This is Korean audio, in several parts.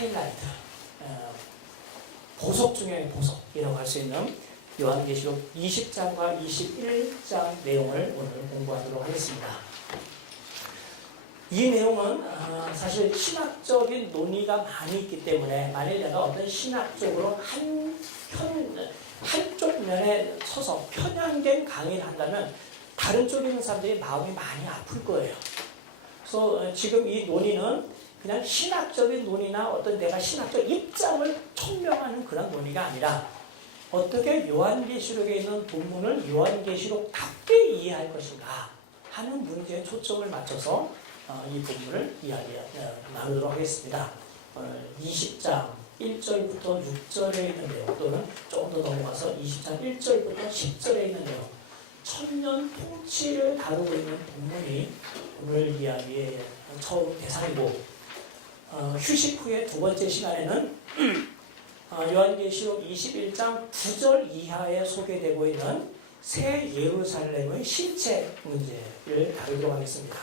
하이라이트, 보석 중에 보석이라고 할 수 있는 요한계시록 20장과 21장 내용을 오늘 공부하도록 하겠습니다. 이 내용은 사실 신학적인 논의가 많이 있기 때문에 만일 내가 어떤 신학적으로 한쪽 면에 서서 편향된 강의를 한다면 다른 쪽에 있는 사람들이 마음이 많이 아플 거예요. 그래서 지금 이 논의는 그냥 신학적인 논의나 어떤 내가 신학적 입장을 천명하는 그런 논의가 아니라 어떻게 요한계시록에 있는 본문을 요한계시록답게 이해할 것인가 하는 문제에 초점을 맞춰서 이 본문을 나누도록 하겠습니다. 20장 1절부터 6절에 있는 내용 또는 조금 더 넘어가서 20장 1절부터 10절에 있는 내용 천년 통치를 다루고 있는 본문이 오늘 이야기의 처음 대상이고 휴식 후의 두 번째 시간에는 요한계시록 21장 9절 이하에 소개되고 있는 새 예루살렘의 실체 문제를 다루도록 하겠습니다.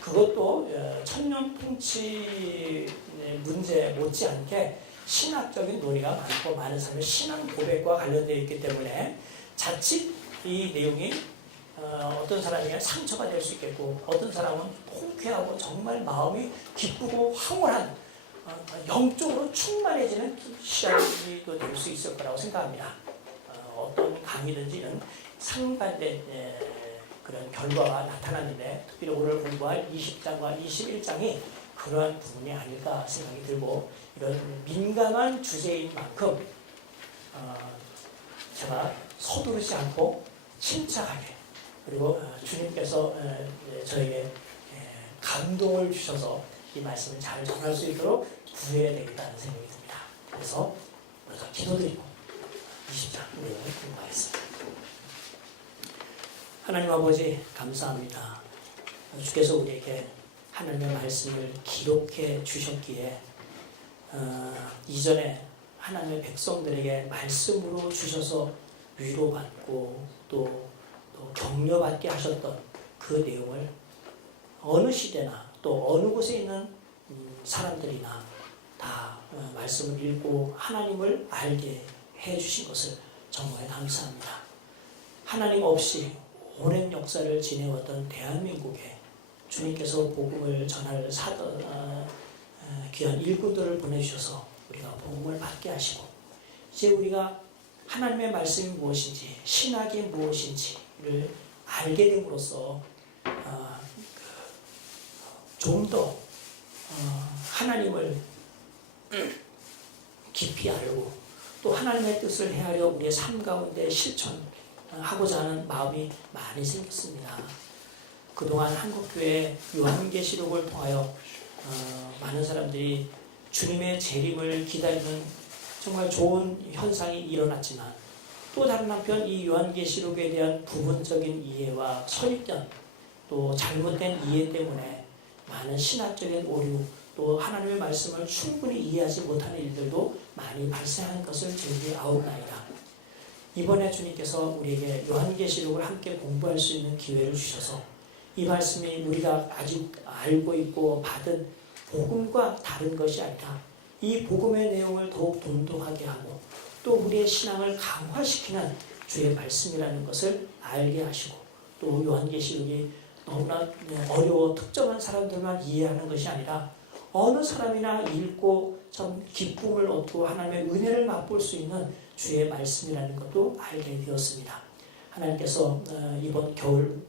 그것도 천년 통치 문제 못지않게 신학적인 논의가 많고 많은 사람의 신앙 고백과 관련되어 있기 때문에 자칫 이 내용이 어떤 사람에게 상처가 될 수 있겠고 어떤 사람은 통쾌하고 정말 마음이 기쁘고 황홀한 영적으로 충만해지는 시간이 될 수 있을 거라고 생각합니다. 어떤 강의든지는 상반된 그런 결과가 나타났는데 특별히 오늘 공부할 20장과 21장이 그러한 부분이 아닐까 생각이 들고 이런 민감한 주제인 만큼 제가 서두르지 않고 침착하게 그리고 주님께서 저에게 감동을 주셔서 이 말씀을 잘 전할 수 있도록 구해야 되겠다는 생각이 듭니다. 그래서 우리가 기도드리고 20장 내용을 공부하겠습니다. 하나님 아버지 감사합니다. 주께서 우리에게 하나님의 말씀을 기록해 주셨기에 이전에 하나님의 백성들에게 말씀으로 주셔서 위로받고 또 격려받게 하셨던 그 내용을 어느 시대나 또 어느 곳에 있는 사람들이나 다 말씀을 읽고 하나님을 알게 해주신 것을 정말 감사합니다. 하나님 없이 오랜 역사를 지내왔던 대한민국에 주님께서 복음을 전할 귀한 일꾼들을 보내주셔서 우리가 복음을 받게 하시고 이제 우리가 하나님의 말씀이 무엇인지 신학이 무엇인지를 알게 됨으로써 좀 더 하나님을 깊이 알고 또 하나님의 뜻을 헤아려 우리의 삶 가운데 실천하고자 하는 마음이 많이 생겼습니다. 그동안 한국교회 요한계시록을 통하여 많은 사람들이 주님의 재림을 기다리는 정말 좋은 현상이 일어났지만 또 다른 한편 이 요한계시록에 대한 부분적인 이해와 선입견 또 잘못된 이해 때문에 많은 신학적인 오류 또 하나님의 말씀을 충분히 이해하지 못하는 일들도 많이 발생한 것을 제기하옵나이다. 이번에 주님께서 우리에게 요한계시록을 함께 공부할 수 있는 기회를 주셔서 이 말씀이 우리가 아직 알고 있고 받은 복음과 다른 것이 아니라 이 복음의 내용을 더욱 돈독하게 하고 또 우리의 신앙을 강화시키는 주의 말씀이라는 것을 알게 하시고 또 요한계시록이 너무나 어려워 특정한 사람들만 이해하는 것이 아니라 어느 사람이나 읽고 참 기쁨을 얻고 하나님의 은혜를 맛볼 수 있는 주의 말씀이라는 것도 알게 되었습니다. 하나님께서 이번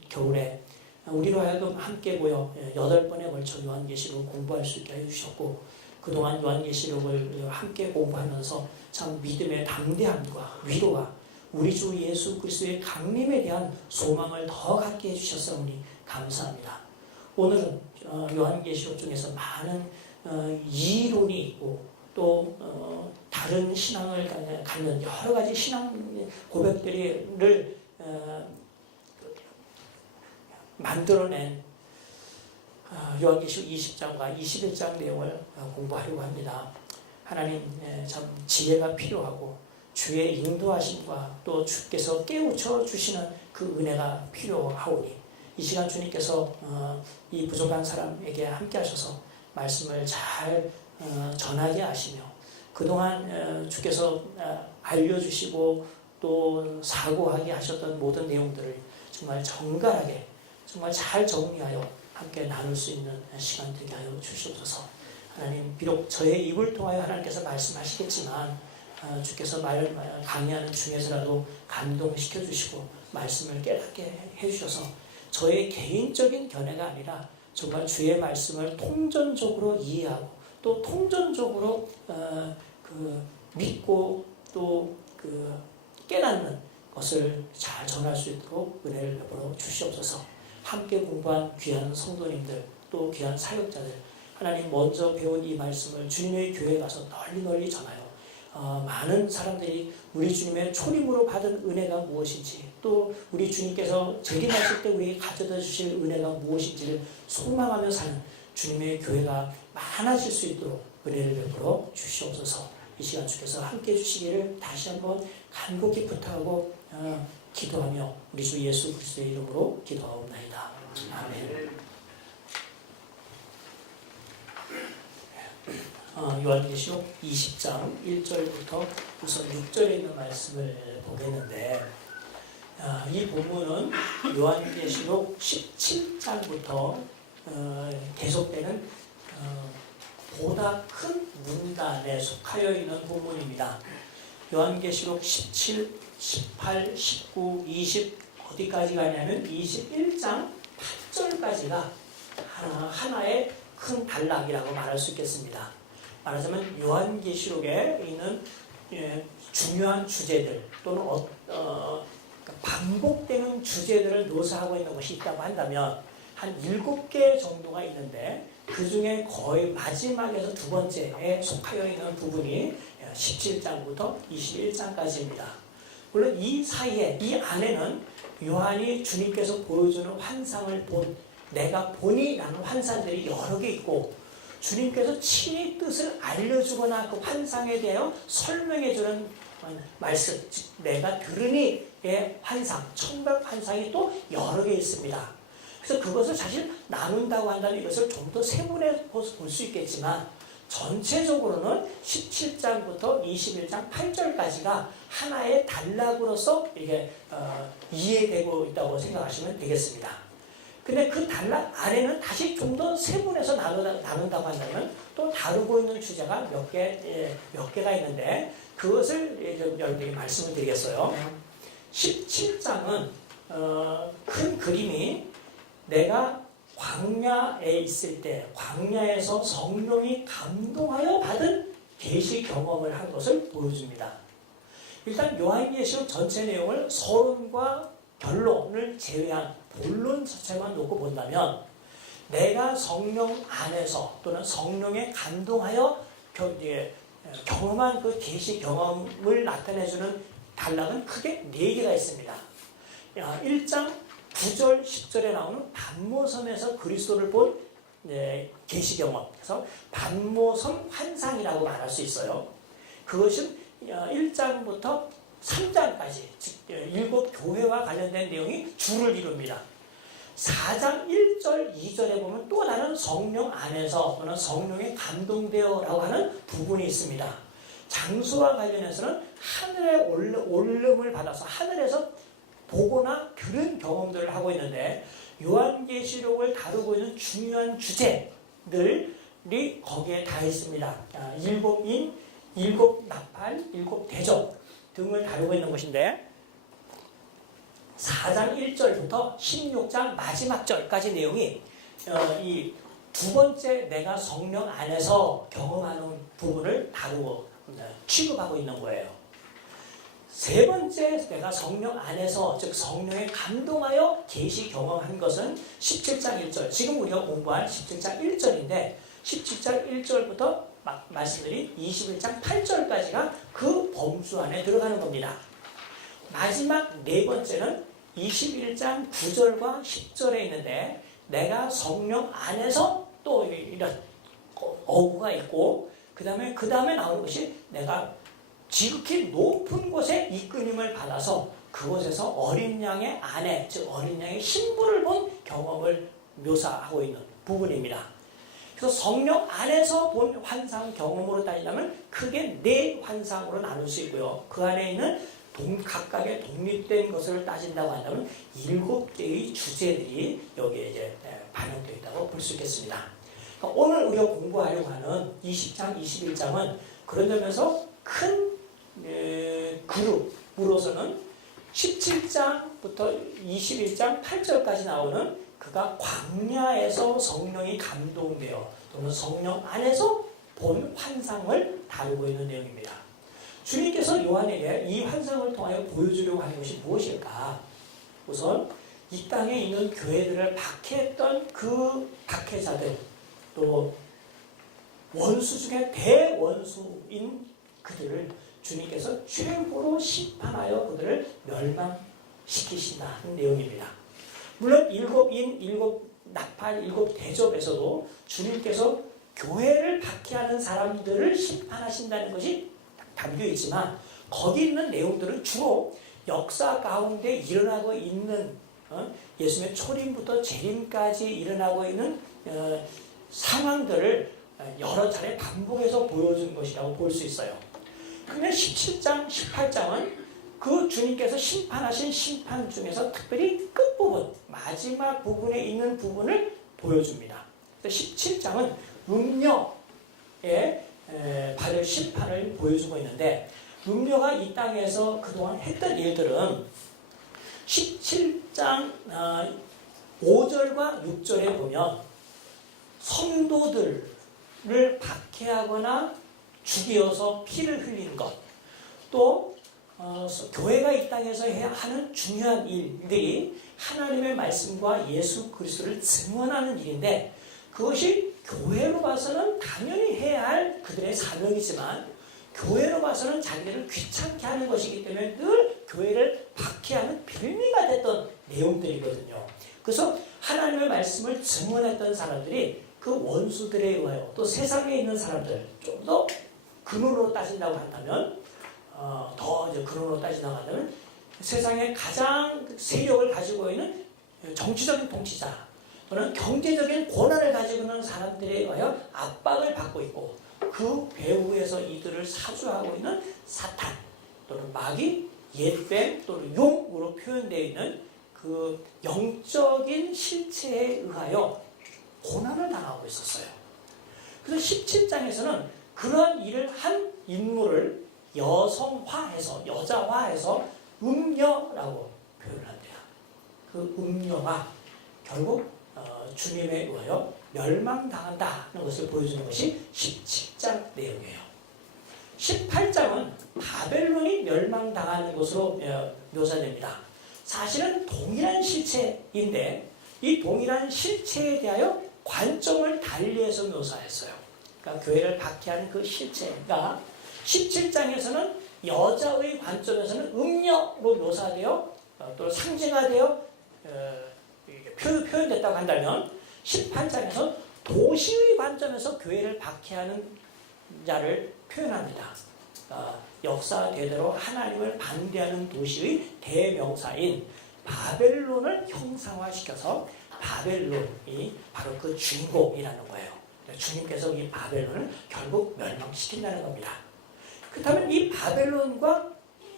겨울에 우리로 하여금 함께 모여 8번에 걸쳐 요한계시록을 공부할 수 있게 해주셨고 그동안 요한계시록을 함께 공부하면서 참 믿음의 담대함과 위로와 우리 주 예수 그리스도의 강림에 대한 소망을 더 갖게 해주셨사오니 감사합니다. 오늘은 요한계시록 중에서 많은 이론이 있고 또 다른 신앙을 갖는 여러 가지 신앙 고백들을 만들어낸 요한계시록 20장과 21장 내용을 공부하려고 합니다. 하나님 참 지혜가 필요하고 주의 인도하심과 또 주께서 깨우쳐 주시는 그 은혜가 필요하오니 이 시간 주님께서 이 부족한 사람에게 함께 하셔서 말씀을 잘 전하게 하시며 그동안 주께서 알려주시고 또 사고하게 하셨던 모든 내용들을 정말 정갈하게 정말 잘 정리하여 함께 나눌 수 있는 시간 되게 하여 주시옵소서. 하나님, 비록 저의 입을 통하여 하나님께서 말씀하시겠지만 주께서 강의하는 중에서라도 감동시켜 주시고 말씀을 깨닫게 해주셔서 저의 개인적인 견해가 아니라 정말 주의 말씀을 통전적으로 이해하고 또 통전적으로 믿고 또 깨닫는 것을 잘 전할 수 있도록 은혜를 베풀어 주시옵소서. 함께 공부한 귀한 성도님들 또 귀한 사역자들, 하나님 먼저 배운 이 말씀을 주님의 교회에 가서 널리 전하여 많은 사람들이 우리 주님의 초림으로 받은 은혜가 무엇인지 또 우리 주님께서 재림하실 때 우리에게 가져다 주실 은혜가 무엇인지를 소망하며 사는 주님의 교회가 많아질 수 있도록 은혜를 베풀어 주시옵소서. 이 시간 주께서 함께 해주시기를 다시 한번 간곡히 부탁하고 기도하며 우리 주 예수 그리스도의 이름으로 기도하옵나이다. 아멘. 요한계시록 20장 1절부터 우선 6절에 있는 말씀을 보겠는데 이 본문은 요한계시록 17장부터 계속되는 보다 큰 문단에 속하여 있는 본문입니다. 요한계시록 17, 18, 19, 20 어디까지 가냐면 21장 8절까지가 하나의 큰 단락이라고 말할 수 있겠습니다. 말하자면 요한계시록에 있는 중요한 주제들 또는 반복되는 주제들을 묘사하고 있는 것이 있다고 한다면 한 7개 정도가 있는데 그 중에 거의 마지막에서 두 번째에 속하여 있는 부분이 17장부터 21장까지입니다. 물론 이 사이에 이 안에는 요한이 주님께서 보여주는 환상을 내가 보니라는 환상들이 여러 개 있고 주님께서 친히 뜻을 알려주거나 그 환상에 대하여 설명해주는 말씀, 내가 들으니의 환상, 천각 환상이 또 여러 개 있습니다. 그래서 그것을 사실 나눈다고 한다면 이것을 좀 더 세분해 볼 수 있겠지만 전체적으로는 17장부터 21장 8절까지가 하나의 단락으로서 이게 이해되고 있다고 생각하시면 되겠습니다. 근데 그 단락 안에는 다시 좀 더 세분해서 나눈다고 한다면 또 다루고 있는 주제가 몇 개가 있는데 그것을 여러분에게 말씀을 드리겠어요. 17장은 큰 그림이 내가 광야에 있을 때 광야에서 성령이 감동하여 받은 계시 경험을 한 것을 보여줍니다. 일단 요한계시록 전체 내용을 서론과 결론을 제외한 본론 자체만 놓고 본다면 내가 성령 안에서 또는 성령에 감동하여 경험한 그 계시 경험을 나타내주는 단락은 크게 4개가 있습니다. 1장 9절 10절에 나오는 반모섬에서 그리스도를 본 계시 경험, 그래서 반모섬 환상이라고 말할 수 있어요. 그것은 1장부터 3장까지 즉 7 교회와 관련된 내용이 주를 이룹니다. 4장 1절 2절에 보면 또 다른 성령 안에서 또는 성령에 감동되어라고 하는 부분이 있습니다. 장수와 관련해서는 하늘에 올름을 받아서 하늘에서 보거나 들은 경험들을 하고 있는데 요한계시록을 다루고 있는 중요한 주제들이 거기에 다 있습니다. 7인, 7나팔, 7대접 등을 다루고 있는 것인데 4장 1절부터 16장 마지막 절까지 내용이 이 두 번째 내가 성령 안에서 경험하는 부분을 다루고 취급하고 있는 거예요. 세 번째 내가 성령 안에서 즉 성령에 감동하여 계시 경험한 것은 17장 1절 지금 우리가 공부한 17장 1절인데 17장 1절부터 말씀드린 21장 8절까지가 그 범주 안에 들어가는 겁니다. 마지막 네 번째는 21장 9절과 10절에 있는데 내가 성령 안에서 또 이런 어구가 있고 그 다음에 나오는 것이 내가 지극히 높은 곳에 이끌림을 받아서 그곳에서 어린 양의 아내, 즉 어린 양의 신부를 본 경험을 묘사하고 있는 부분입니다. 그래서 성령 안에서 본 환상 경험으로 따지자면 크게 네 환상으로 나눌 수 있고요. 그 안에 있는 각각의 독립된 것을 따진다고 한다면 7개의 주제들이 여기에 이제 반영되어 있다고 볼 수 있겠습니다. 그러니까 오늘 우리가 공부하려고 하는 20장, 21장은 그런 점에서 큰 그룹으로서는 17장부터 21장 8절까지 나오는 그가 광야에서 성령이 감동되어 또는 성령 안에서 본 환상을 다루고 있는 내용입니다. 주님께서 요한에게 이 환상을 통하여 보여주려고 하는 것이 무엇일까? 우선 이 땅에 있는 교회들을 박해했던 그 박해자들, 또 원수 중에 대원수인 그들을 주님께서 최고로 심판하여 그들을 멸망시키신다는 내용입니다. 물론 일곱인, 일곱 나팔, 일곱 대접에서도 주님께서 교회를 박해하는 사람들을 심판하신다는 것이 담겨 있지만 거기 있는 내용들은 주로 역사 가운데 일어나고 있는 예수님의 초림부터 재림까지 일어나고 있는 상황들을 여러 차례 반복해서 보여준 것이라고 볼 수 있어요. 그런데 17장, 18장은 그 주님께서 심판하신 심판 중에서 특별히 끝부분, 마지막 부분에 있는 부분을 보여줍니다. 17장은 음녀의 받을 심판을 보여주고 있는데 음녀가 이 땅에서 그동안 했던 일들은 17장 5절과 6절에 보면 성도들을 박해하거나 죽여서 피를 흘린 것, 또 교회가 이 땅에서 해야 하는 중요한 일들이 하나님의 말씀과 예수 그리스도를 증언하는 일인데 그것이 교회로 봐서는 당연히 해야 할 그들의 사명이지만 교회로 봐서는 자기들을 귀찮게 하는 것이기 때문에 늘 교회를 박해하는 빌미가 됐던 내용들이거든요. 그래서 하나님의 말씀을 증언했던 사람들이 그 원수들에 의하여 또 세상에 있는 사람들 좀 더 근원으로 따진다고 한다면 더 이제 근원으로 따진다고 한다면 세상에 가장 세력을 가지고 있는 정치적인 통치자 또는 경제적인 권한을 가지고 있는 사람들에 의하여 압박을 받고 있고 그 배후에서 이들을 사주하고 있는 사탄 또는 마귀, 옛뱀 또는 용으로 표현되어 있는 그 영적인 실체에 의하여 고난을 당하고 있었어요. 그래서 17장에서는 그런 일을 한 인물을 여성화해서 여자화해서 음녀라고 표현합니다. 그 음녀가 결국 주님에 의하여 멸망당한다는 것을 보여주는 것이 17장 내용이에요. 18장은 바벨론이 멸망당하는 것으로 묘사됩니다. 사실은 동일한 실체인데 이 동일한 실체에 대하여 관점을 달리해서 묘사했어요. 그러니까 교회를 박해하는 그 실체가 17장에서는 여자의 관점에서는 음녀로 묘사되어 또 상징화되어 표현됐다고 한다면 18장에서 도시의 관점에서 교회를 박해하는 자를 표현합니다. 역사대대로 하나님을 반대하는 도시의 대명사인 바벨론을 형상화시켜서 바벨론이 바로 그 주인공이라는 거예요. 주님께서 이 바벨론을 결국 멸망시킨다는 겁니다. 그렇다면 이 바벨론과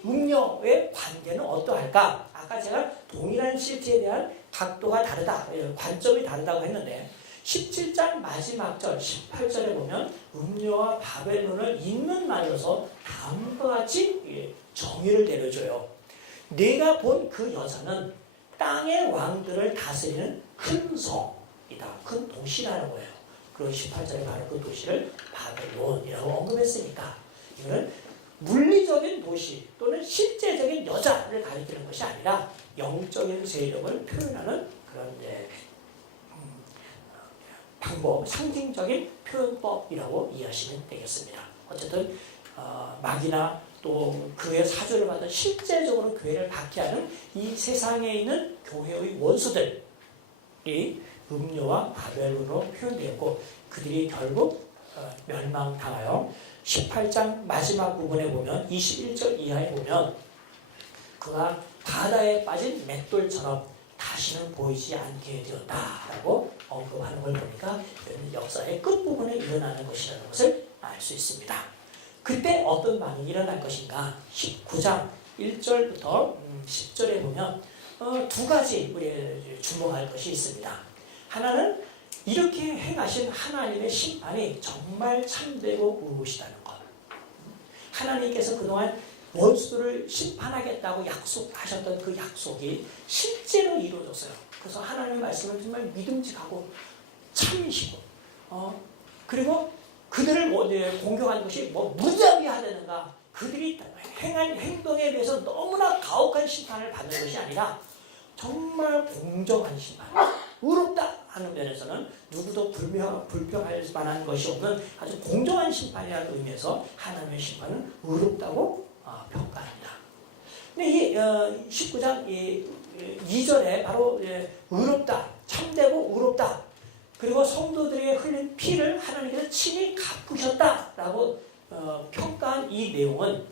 음녀의 관계는 어떠할까? 아까 제가 동일한 실체에 대한 각도가 다르다, 관점이 다르다고 했는데 17장 마지막 절 18절에 보면 음녀와 바벨론을 잇는 말로서 다음과 같이 정의를 내려줘요. 내가 본 그 여자는 땅의 왕들을 다스리는 큰 성이다. 큰 도시라는 거예요. 그리고 18절에 바로 그 도시를 바벨론이라고 언급했으니까 이거는 물리적인 도시 또는 실제적인 여자를 가리키는 것이 아니라 영적인 세력을 표현하는 그런 방법, 상징적인 표현법이라고 이해하시면 되겠습니다. 어쨌든 마귀나 또 그의 사주를 받은 실제적으로 교회를 박해하는 이 세상에 있는 교회의 원수들이 음녀와 바벨론으로 표현되었고 그들이 결국 멸망당하여 18장 마지막 부분에 보면 21절 이하에 보면 그가 바다에 빠진 맷돌처럼 다시는 보이지 않게 되었다라고 언급하는 걸 보니까 역사의 끝부분에 일어나는 것이라는 것을 알 수 있습니다. 그때 어떤 반응이 일어날 것인가? 19장 1절부터 10절에 보면 두 가지 우리 주목할 것이 있습니다. 하나는 이렇게 행하신 하나님의 심판이 정말 참되고 의로우시다는 것. 하나님께서 그동안 원수들을 심판하겠다고 약속하셨던 그 약속이 실제로 이루어졌어요. 그래서 하나님의 말씀은 정말 믿음직하고 참이시고 그리고 그들을 공격하는 것이 무지하게 하려는가, 그들이 행한 행동에 대해서 너무나 가혹한 심판을 받는 것이 아니라 정말 공정한 심판, 의롭다 하는 면에서는 누구도 불평할 만한 것이 없는 아주 공정한 심판이라는 의미에서 하나님의 심판은 의롭다고 평가합니다. 근데 이 19장 2절에 바로 의롭다, 참되고 의롭다, 그리고 성도들에게 흘린 피를 하나님께서 친히 갚으셨다라고 평가한 이 내용은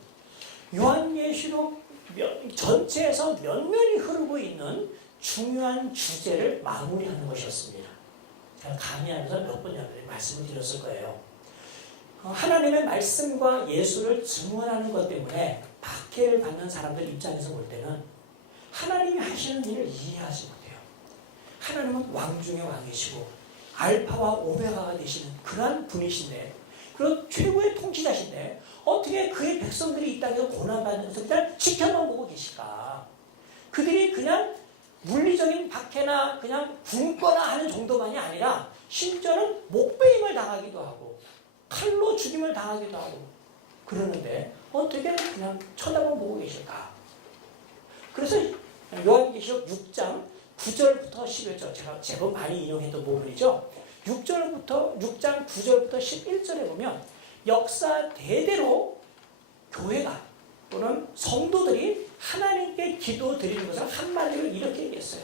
요한계시록 전체에서 면면이 흐르고 있는 중요한 주제를 마무리하는 것이었습니다. 제가 강의하면서 몇 번 말씀을 드렸을 거예요. 하나님의 말씀과 예수를 증언하는 것 때문에 박해를 받는 사람들 입장에서 볼 때는 하나님이 하시는 일을 이해하지 못해요. 하나님은 왕 중의 왕이시고 알파와 오메가가 되시는 그러한 분이신데, 그리고 최고의 통치자신데 어떻게 그의 백성들이 이 땅에서 고난받으면서 그냥 지켜만 보고 계실까? 그들이 그냥 물리적인 박해나 그냥 굶거나 하는 정도만이 아니라 심지어는 목베임을 당하기도 하고 칼로 죽임을 당하기도 하고 그러는데 어떻게 그냥 쳐다만 보고 계실까? 그래서 요한계시록 6장 9절부터 11절, 제가 제법 많이 인용했던 부분이죠. 6장 9절부터 11절에 보면 역사 대대로 교회가 또는 성도들이 하나님께 기도 드리는 것을 한마디로 이렇게 얘기했어요.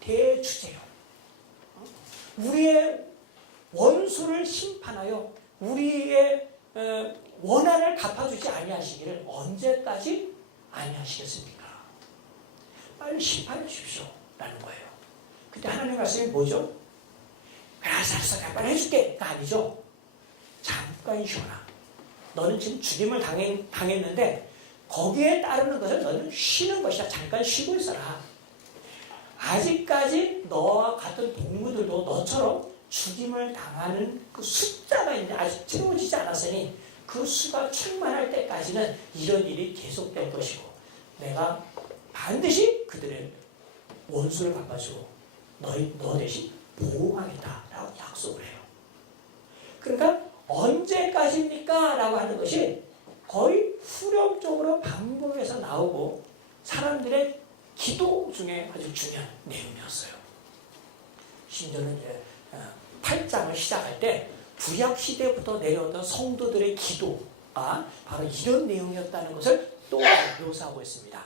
대주제요. 우리의 원수를 심판하여 우리의 원한을 갚아주지 아니하시기를 언제까지 아니하시겠습니까? 빨리 심판해 주십시오 라는 거예요. 그때 하나님의 말씀이 뭐죠? 알았어 빨리 해줄게가 아니죠. 잠깐 쉬어라. 너는 지금 죽임을 당했는데 거기에 따르는 것은 너는 쉬는 것이다. 잠깐 쉬고 있어라. 아직까지 너와 같은 동무들도 너처럼 죽임을 당하는 그 숫자가 있는데 아직 채워지지 않았으니 그 수가 충만할 때까지는 이런 일이 계속될 것이고 내가 반드시 그들의 원수를 갚아주고 너 대신 보호하겠다라고 약속을 해요. 그러니까 언제까지입니까? 라고 하는 것이 거의 후렴적으로 반복해서 나오고 사람들의 기도 중에 아주 중요한 내용이었어요. 심지어는 이제 8장을 시작할 때 구약시대부터 내려왔던 성도들의 기도가 바로 이런 내용이었다는 것을 또 묘사하고 있습니다.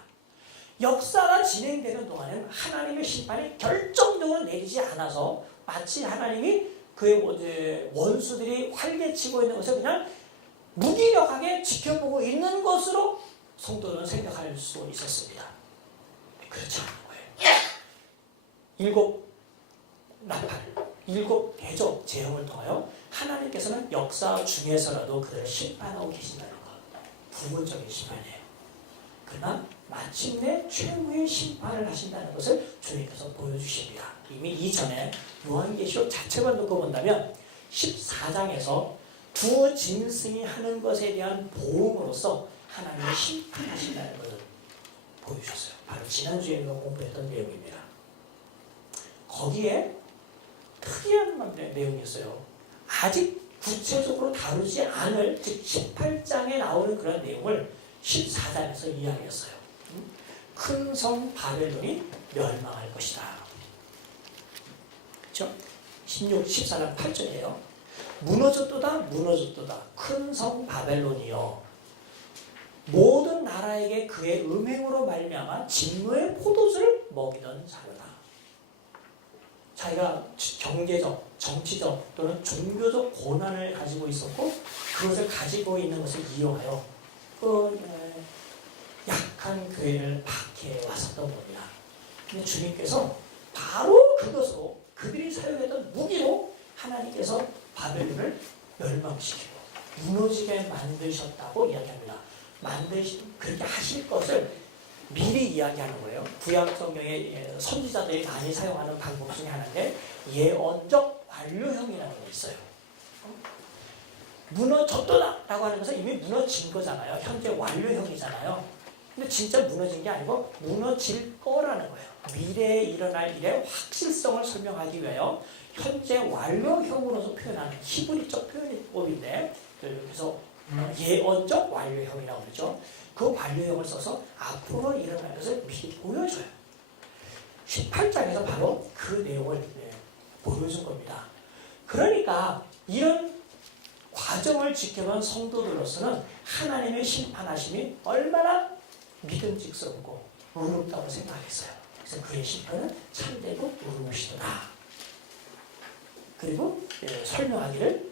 역사가 진행되는 동안에는 하나님의 심판이 결정적으로 내리지 않아서 마치 하나님이 그의 원수들이 활개치고 있는 것을 그냥 무기력하게 지켜보고 있는 것으로 성도는 생각할 수 있었습니다. 그렇지 않은 거예요. 7 나팔, 7 대접 제형을 통하여 하나님께서는 역사 중에서라도 그들을 심판하고 계신다는 것. 부분적인 심판이에요. 그러나 마침내 최후의 심판을 하신다는 것을 주님께서 보여주십니다. 이미 이전에 요한계시록 자체만 놓고 본다면 14장에서 두 짐승이 하는 것에 대한 보응으로서 하나님이 심판하신다는 것을 보여주셨어요. 바로 지난주에 공부했던 내용입니다. 거기에 특이한 내용이 있어요. 아직 구체적으로 다루지 않을, 즉 18장에 나오는 그런 내용을 14장에서 이야기했어요. 큰 성 바벨론이 멸망할 것이다. 그렇죠? 14장 8절이에요. 무너졌도다 큰 성 바벨론이여 모든 나라에게 그의 음행으로 말미암아 진노의 포도주를 먹이던 자로다. 자기가 경제적, 정치적 또는 종교적 고난을 가지고 있었고 그것을 가지고 있는 것을 이용하여 약한 교회를 박해왔었던 겁니다. 근데 주님께서 바로 그것으로 그들이 사용했던 무기로 하나님께서 바벨론을 멸망시키고 무너지게 만드셨다고 이야기합니다. 그렇게 하실 것을 미리 이야기하는 거예요. 구약 성경에 선지자들이 많이 사용하는 방법 중에 하나인데 예언적 완료형이라는 게 있어요. 무너졌더라라고 하는 것은 이미 무너진 거잖아요. 현재 완료형이잖아요. 근데 진짜 무너진 게 아니고 무너질 거라는 거예요. 미래에 일어날 일의 확실성을 설명하기 위하여 현재 완료형으로서 표현하는 히브리적 표현법인데 그래서 예언적 완료형이라고 그러죠. 그 완료형을 써서 앞으로 일어날 것을 미리 보여줘요. 18장에서 바로 그 내용을 보여준 겁니다. 그러니까 이런 과정을 지켜본 성도들로서는 하나님의 심판하심이 얼마나 믿음직스럽고 의롭다고 생각했어요. 그래서 그의 심판은 참되고 의로우시더라. 그리고 설명하기를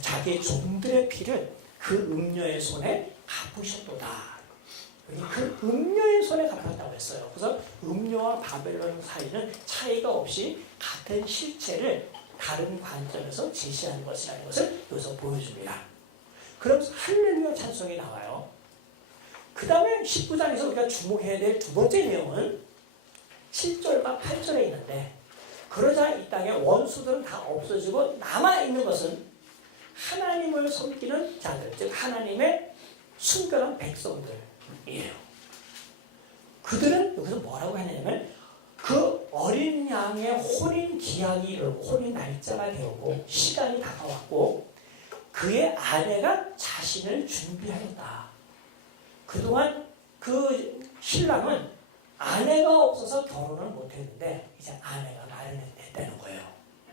자기의 종들의 피를 그 음녀의 손에 갚으셨도다. 그 음녀의 손에 갚았다고 했어요. 그래서 음녀와 바벨론 사이는 차이가 없이 같은 실체를 다른 관점에서 제시하는 것이라는 것을 여기서 보여줍니다. 그럼 할렐루야 찬송이 나와요. 그 다음에 19장에서 우리가 주목해야 될 두 번째 내용은 7절과 8절에 있는데 그러자 이 땅에 원수들은 다 없어지고 남아있는 것은 하나님을 섬기는 자들, 즉 하나님의 순결한 백성들이에요. 그들은 여기서 뭐라고 했냐면 그 어린 양의 혼인 기한이 이르고 혼인 날짜가 되었고 시간이 다가왔고 그의 아내가 자신을 준비하였다. 그동안 그 신랑은 아내가 없어서 결혼을 못했는데 이제 아내가 마련했다는 거예요.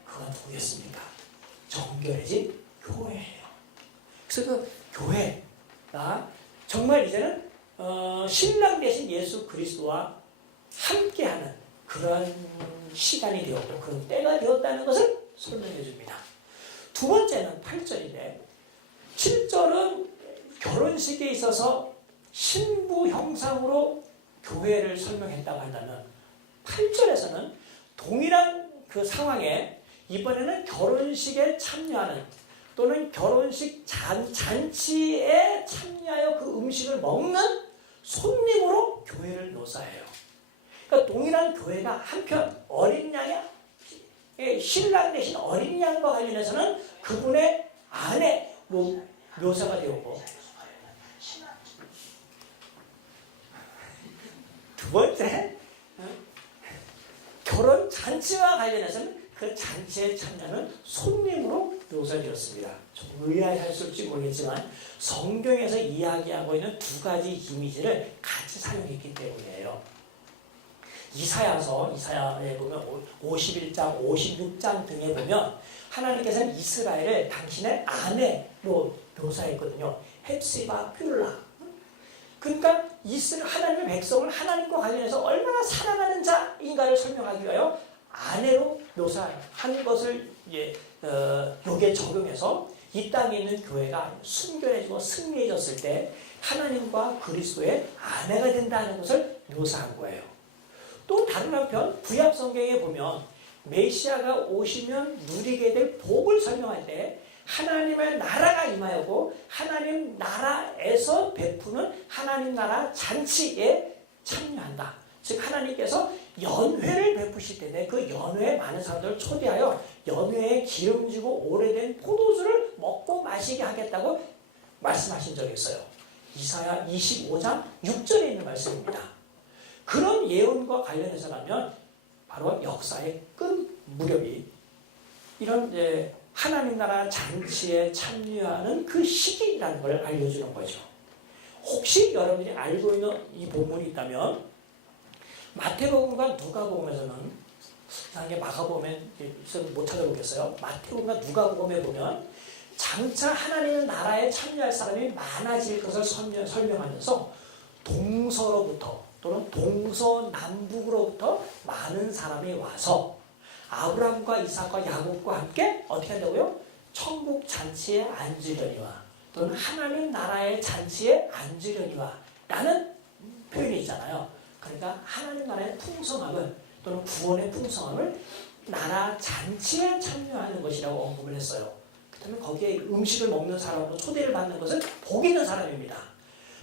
그건 누구였습니까? 정결해진 교회예요. 그래서 그 교회가 정말 이제는 신랑 대신 예수 그리스도와 함께하는 그런 시간이 되었고 그런 때가 되었다는 것을 설명해 줍니다. 두 번째는 8절인데 7절은 결혼식에 있어서 신부 형상으로 교회를 설명했다고 한다면 8절에서는 동일한 그 상황에 이번에는 결혼식에 참여하는 또는 결혼식 잔치에 참여하여 그 음식을 먹는 손님으로 교회를 묘사해요. 그러니까 동일한 교회가 한편 어린 양의 신랑 대신 어린 양과 관련해서는 그분의 아내 묘사가 되었고 두 번째 결혼 잔치와 관련해서는 그 잔치에 참여하는 손님으로 묘사되었습니다. 좀 의아해할지 모르겠지만 성경에서 이야기하고 있는 두 가지 이미지를 같이 사용했기 때문이에요. 이사야에 보면 51장, 56장 등에 보면 하나님께서는 이스라엘을 당신의 아내로 묘사했거든요. 헵시바 퓰라. 그러니까 하나님의 백성을 하나님과 관련해서 얼마나 사랑하는 자인가를 설명하기 위하여 아내로 묘사한 것을 여기에 적용해서 이 땅에 있는 교회가 순결해지고 승리해졌을 때 하나님과 그리스도의 아내가 된다는 것을 묘사한 거예요. 또 다른 한편 구약 성경에 보면 메시아가 오시면 누리게 될 복을 설명할 때 하나님의 나라가 임하였고 하나님 나라에서 베푸는 하나님 나라 잔치에 참여한다. 즉 하나님께서 연회를 베푸실 텐데 그 연회에 많은 사람들을 초대하여 연회에 기름지고 오래된 포도주를 먹고 마시게 하겠다고 말씀하신 적이 있어요. 이사야 25장 6절에 있는 말씀입니다. 그런 예언과 관련해서라면 바로 역사의 끝 무렵이 이런 하나님 나라 잔치에 참여하는 그 시기라는 걸 알려주는 거죠. 혹시 여러분이 알고 있는 이 본문이 있다면 마태복음과 누가복음에서는 이게 마가복음에 못 찾아보겠어요. 마태복음과 누가복음에 보면 장차 하나님 나라에 참여할 사람이 많아질 것을 설명하면서 동서로부터 또는 동서남북으로부터 많은 사람이 와서 아브라함과 이삭과 야곱과 함께 어떻게 한다고요? 천국 잔치에 앉으려니와 또는 하나님 나라의 잔치에 앉으려니와 라는 표현이 있잖아요. 그러니까 하나님 나라의 풍성함을 또는 구원의 풍성함을 나라 잔치에 참여하는 것이라고 언급을 했어요. 그렇다면 거기에 음식을 먹는 사람으로 초대를 받는 것은 복 있는 사람입니다.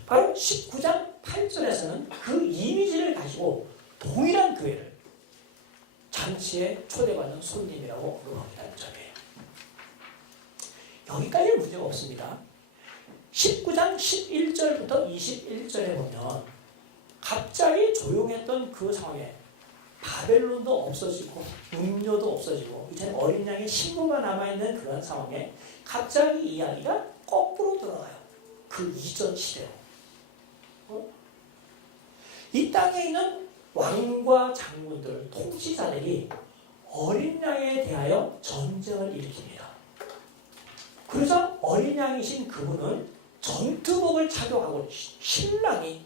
바로 19장 8절에서는 그 이미지를 가지고 동일한 교회를 잔치에 초대받는 손님이라고 언급한다는 점이에요. 여기까지는 문제가 없습니다. 19장 11절부터 21절에 보면 갑자기 조용했던 그 상황에 바벨론도 없어지고 음료도 없어지고 이제는 어린 양의 신부가 남아있는 그런 상황에 갑자기 이야기가 거꾸로 들어가요. 그 이전 시대로. 이 땅에 있는 왕과 장군들, 통치자들이 어린 양에 대하여 전쟁을 일으킵니다. 그래서 어린 양이신 그분은 전투복을 착용하고 신랑이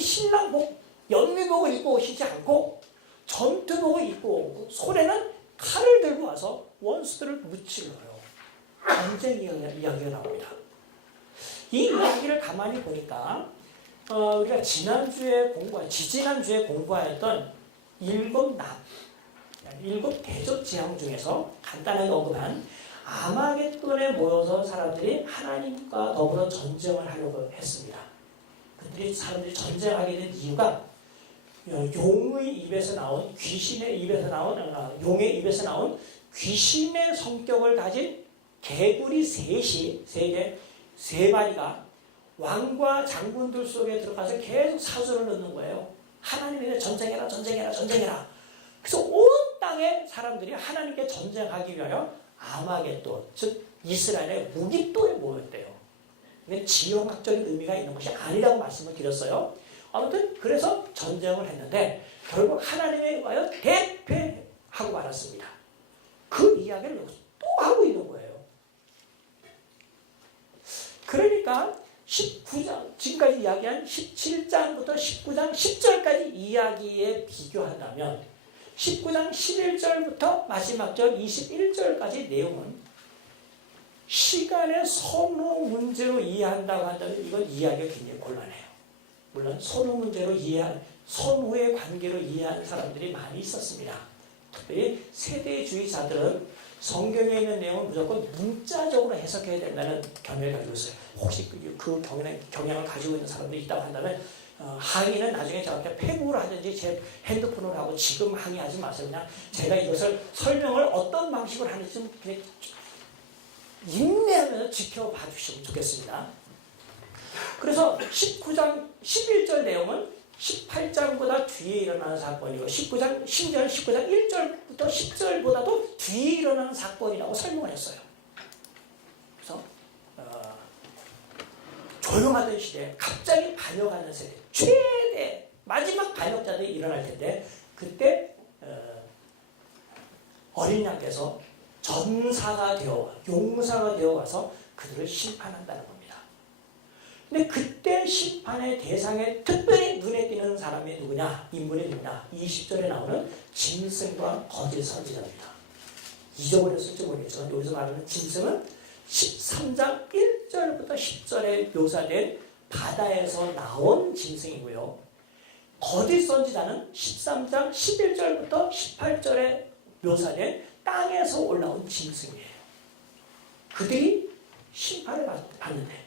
신랑복 연미복을 입고 오시지 않고 전투복을 입고 오고 손에는 칼을 들고 와서 원수들을 무찔러요. 전쟁 이야기가 나옵니다. 이 이야기를 가만히 보니까 우리가 지지난주에 공부하였던 일곱 대접 재앙 중에서 간단하게 언급한 아마겟돈에 모여서 사람들이 하나님과 더불어 전쟁을 하려고 했습니다. 사람들이 전쟁하게 된 이유가 용의 입에서 나온 귀신의 입에서 나온 용의 입에서 나온 귀신의 성격을 가진 개구리 세 마리가 왕과 장군들 속에 들어가서 계속 사수를 넣는 거예요. 하나님에게 전쟁해라. 그래서 온 땅의 사람들이 하나님께 전쟁하기 위하여 아마겟돈, 즉 이스라엘의 무깃도에 모였대요. 근데 지형학적인 의미가 있는 것이 아니라고 말씀을 드렸어요. 아무튼 그래서 전쟁을 했는데 결국 하나님에 의하여 대패하고 말았습니다. 그 이야기를 또 하고 있는 거예요. 그러니까 19장, 지금까지 이야기한 17장부터 19장 10절까지 이야기에 비교한다면 19장 11절부터 마지막 절 21절까지 내용은 시간의 선호 문제로 이해한다고 한다면 이건 이해하기가 굉장히 곤란해요. 물론 선호 문제로 선후의 관계로 이해하는 사람들이 많이 있었습니다. 특별히 세대주의자들은 성경에 있는 내용을 무조건 문자적으로 해석해야 된다는 견해를 가지고 있어요. 혹시 그 경향을 가지고 있는 사람들이 있다고 한다면 항의는 나중에 저한테 페북으로 하든지 제 핸드폰으로 하고 지금 항의하지 마세요. 그냥 제가 이것을 설명을 어떤 방식으로 하는지 좀 그냥 인내하면서 지켜봐 주시면 좋겠습니다. 그래서 19장 11절 내용은 18장보다 뒤에 일어나는 사건이고 심지어는 19장 1절부터 10절보다도 뒤에 일어나는 사건이라고 설명을 했어요. 그래서 조용하던 시대에 갑자기 반역하는 세대, 최대 마지막 반역자들이 일어날 텐데 그때 어린 양께서 전사가 되어 용사가 되어 가서 그들을 심판한다는 겁니다. 근데 그때 심판의 대상에 특별히 눈에 띄는 사람이 누구냐? 인물이 누구냐? 20절에 나오는 짐승과 거짓 선지자입니다. 잊어버렸을지 모르겠지만 여기서 말하는 짐승은 13장 1절부터 10절에 묘사된 바다에서 나온 짐승이고요. 거짓 선지자는 13장 11절부터 18절에 묘사된 땅에서 올라온 짐승이에요. 그들이 심판을 받는데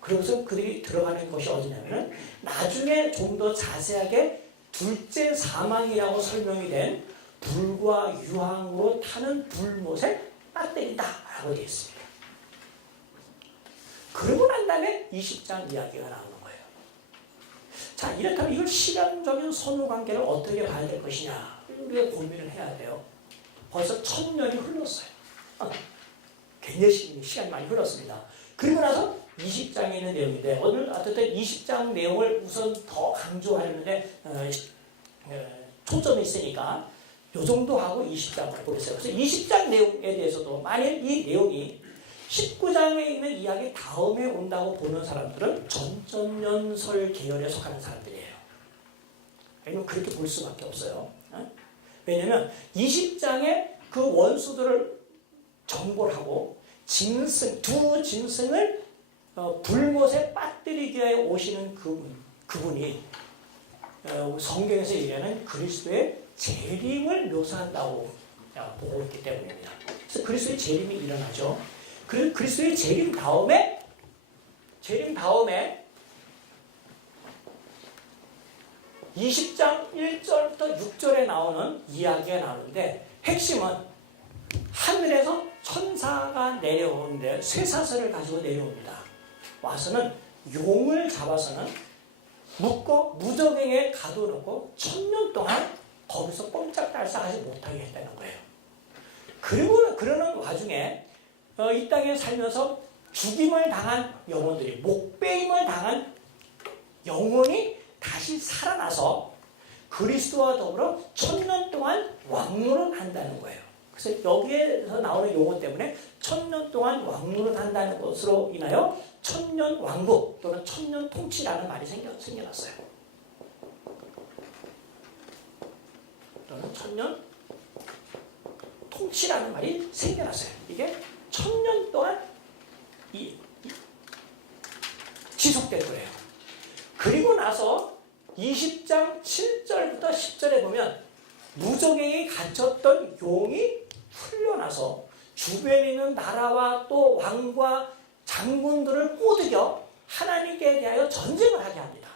그러면서 그들이 들어가는 것이 어디냐면 나중에 좀 더 자세하게 둘째 사망이라고 설명이 된 불과 유황으로 타는 불못에 빠뜨린다라고 되어 있습니다. 그러고 난 다음에 20장 이야기가 나오는 거예요. 자, 이렇다면 이걸 시간적인 선후 관계를 어떻게 봐야 될 것이냐 우리가 고민을 해야 돼요. 벌써 1000년이 흘렀어요. 굉장히 시간이 많이 흘렀습니다. 그리고 나서 20장에 있는 내용인데 오늘 어쨌든 20장 내용을 우선 더 강조하려는데 초점이 있으니까 요 정도 하고 20장을 보겠어요. 그래서 20장 내용에 대해서도 만일 이 내용이 19장에 있는 이야기 다음에 온다고 보는 사람들은 전전연설 계열에 속하는 사람들이에요. 왜냐면 그렇게 볼 수밖에 없어요. 왜냐면 20장에 그 원수들을 정벌 하고 두 짐승을 불못에 빠뜨리기 위해 오시는 그분이 성경에서 얘기하는 그리스도의 재림을 묘사한다고 보고 있기 때문입니다. 그래서 그리스도의 재림이 일어나죠. 그리스도의 재림 다음에 20장 1절부터 6절에 나오는 이야기가 나오는데 핵심은 하늘에서 천사가 내려오는데 쇠사슬을 가지고 내려옵니다. 와서는 용을 잡아서는 묶어 무저갱에 가둬놓고 1000년 동안 거기서 꼼짝달싹하지 못하게 했다는 거예요. 그리고 그러는 와중에 이 땅에 살면서 죽임을 당한 영혼들이, 목베임을 당한 영혼이 다시 살아나서 그리스도와 더불어 1000년 동안 왕노릇 한다는 거예요. 그래서 여기에서 나오는 용어 때문에 1000년 동안 왕노릇 한다는 것으로 인하여 1000년 왕국 또는 1000년 통치라는 말이 생겨났어요. 또는 1000년 통치라는 말이 생겨났어요. 이게 1000년 동안 지속될 거예요. 그리고 나서 20장 7절부터 10절에 보면 무저갱이 갇혔던 용이 풀려나서 주변에 있는 나라와 또 왕과 장군들을 꼬드겨 하나님께 대하여 전쟁을 하게 합니다.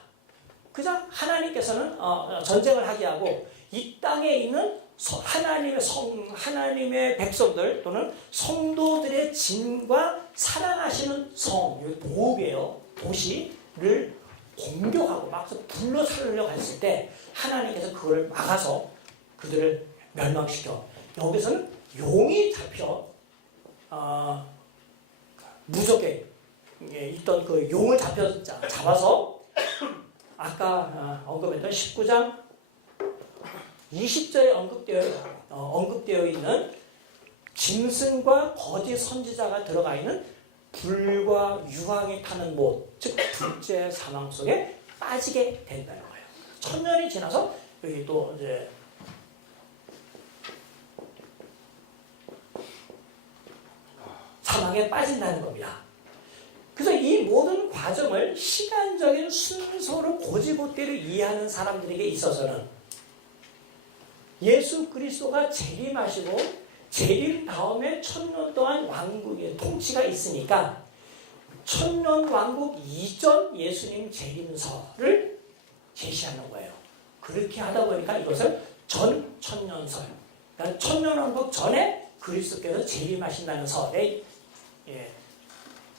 그저 하나님께서는 전쟁을 하게 하고 이 땅에 있는 하나님의 백성들 또는 성도들의 진과 사랑하시는 성, 보호개요, 도시를 공격하고 막 불러 살려고 했을 때 하나님께서 그걸 막아서 그들을 멸망시켜 여기서는 용이 잡혀 무적에 있던 그 용을 잡아서 아까 언급했던 19장 20절에 언급되어 있는 짐승과 거짓 선지자가 들어가 있는 불과 유황이 타는 못, 즉 둘째 사망 속에 빠지게 된다는 거예요. 1000년이 지나서 여기 또 이제 사망에 빠진다는 겁니다. 그래서 이 모든 과정을 시간적인 순서로 고지고대로 이해하는 사람들에게 있어서는 예수 그리스도가 재림하시고 재림 다음에 1000년 동안 왕국의 통치가 있으니까 1000년 왕국 이전 예수님 재림설을 제시하는 거예요. 그렇게 하다 보니까 이것을 전천년설, 그러니까 1000년 왕국 전에 그리스도께서 재림하신다는 설의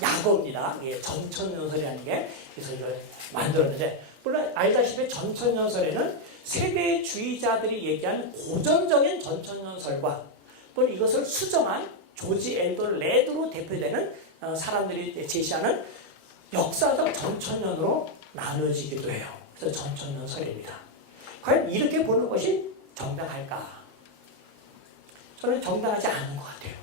약어입니다. 전천년설이라는 게 그래서 이걸 만들었는데 물론 알다시피 전천년설에는 세대주의자들이 얘기한 고전적인 전천년설과 또는 이것을 수정한 조지 엘던 레드로 대표되는 사람들이 제시하는 역사적 전천년으로 나눠지기도 해요. 그래서 전천년설입니다. 과연 이렇게 보는 것이 정당할까? 저는 정당하지 않은 것 같아요.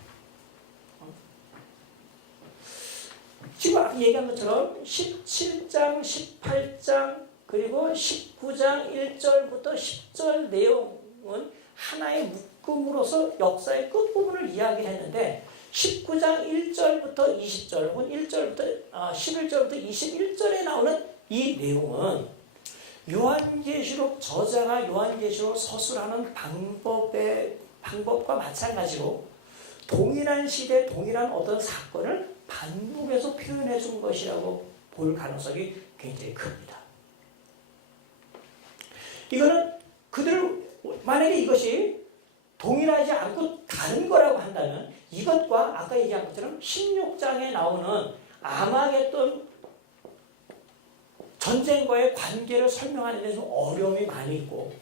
지금 아까 얘기한 것처럼 17장, 18장 그리고 19장 1절부터 10절 내용은 하나의 묶음으로서 역사의 끝부분을 이야기했는데 19장 1절부터 20절 혹은 11절부터 21절에 나오는 이 내용은 요한계시록 저자가 요한계시록 서술하는 방법과 마찬가지로 동일한 시대 동일한 어떤 사건을 반복해서 표현해 준 것이라고 볼 가능성이 굉장히 큽니다. 이거는 만약에 이것이 동일하지 않고 다른 거라고 한다면 이것과 아까 얘기한 것처럼 16장에 나오는 아마겟돈 전쟁과의 관계를 설명하는 데 좀 어려움이 많이 있고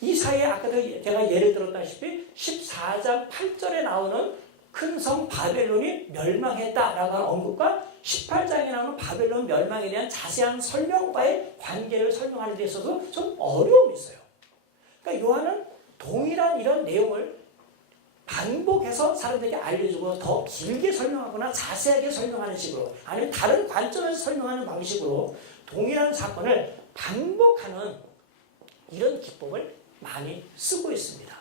이 사이에 아까도 제가 예를 들었다시피 14장 8절에 나오는 큰 성 바벨론이 멸망했다라고 하는 언급과 18장에 나오는 바벨론 멸망에 대한 자세한 설명과의 관계를 설명하는 데 있어서 좀 어려움이 있어요. 그러니까 요한은 동일한 이런 내용을 반복해서 사람들에게 알려주고 더 길게 설명하거나 자세하게 설명하는 식으로 아니면 다른 관점에서 설명하는 방식으로 동일한 사건을 반복하는 이런 기법을 많이 쓰고 있습니다.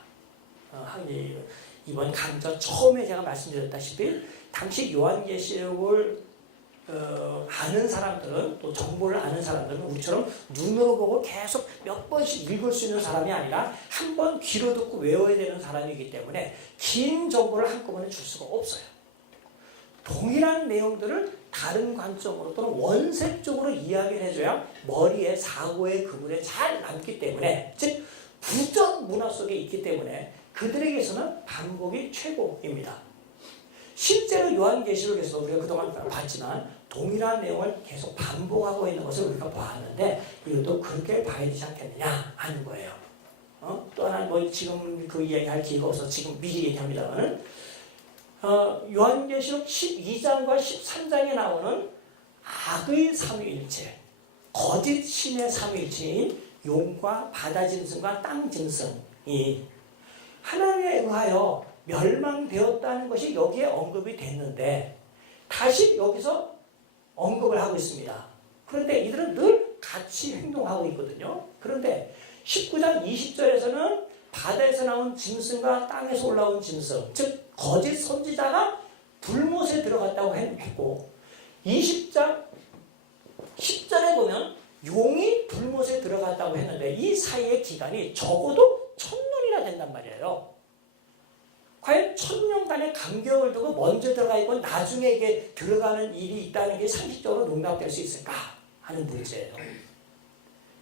이번 강좌 처음에 제가 말씀드렸다시피 당시 요한계시록을 아는 사람들은, 또 정보를 아는 사람들은 우리처럼 눈으로 보고 계속 몇 번씩 읽을 수 있는 사람이 아니라 한 번 귀로 듣고 외워야 되는 사람이기 때문에 긴 정보를 한꺼번에 줄 수가 없어요. 동일한 내용들을 다른 관점으로 또는 원색적으로 이야기를 해줘야 머리에 사고의 그물에 잘 남기 때문에, 즉 부정 문화 속에 있기 때문에 그들에게서는 반복이 최고입니다. 실제로 요한계시록에서 우리가 그동안 봤지만 동일한 내용을 계속 반복하고 있는 것을 우리가 보았는데, 이것도 그렇게 봐야 되지 않겠느냐 하는 거예요. 또 하나 뭐 지금 그 이야기할 기회가 없어서 지금 미리 얘기합니다만은, 요한계시록 12장과 13장에 나오는 악의 삼위일체, 거짓 신의 삼위일체인 용과 바다 짐승과 땅 짐승이 하나님에 의하여 멸망되었다는 것이 여기에 언급이 됐는데 다시 여기서 언급을 하고 있습니다. 그런데 이들은 늘 같이 행동하고 있거든요. 그런데 19장 20절에서는 바다에서 나온 짐승과 땅에서 올라온 짐승, 즉 거짓 선지자가 불못에 들어갔다고 했고, 20장 10절에 보면 용이 불못에 들어갔다고 했는데 이 사이의 기간이 적어도 1000년이나 된단 말이에요. 과연 1000년간의 간격을 두고 먼저 들어가 있고 나중에 이게 들어가는 일이 있다는 게 상식적으로 농락될 수 있을까 하는 문제예요.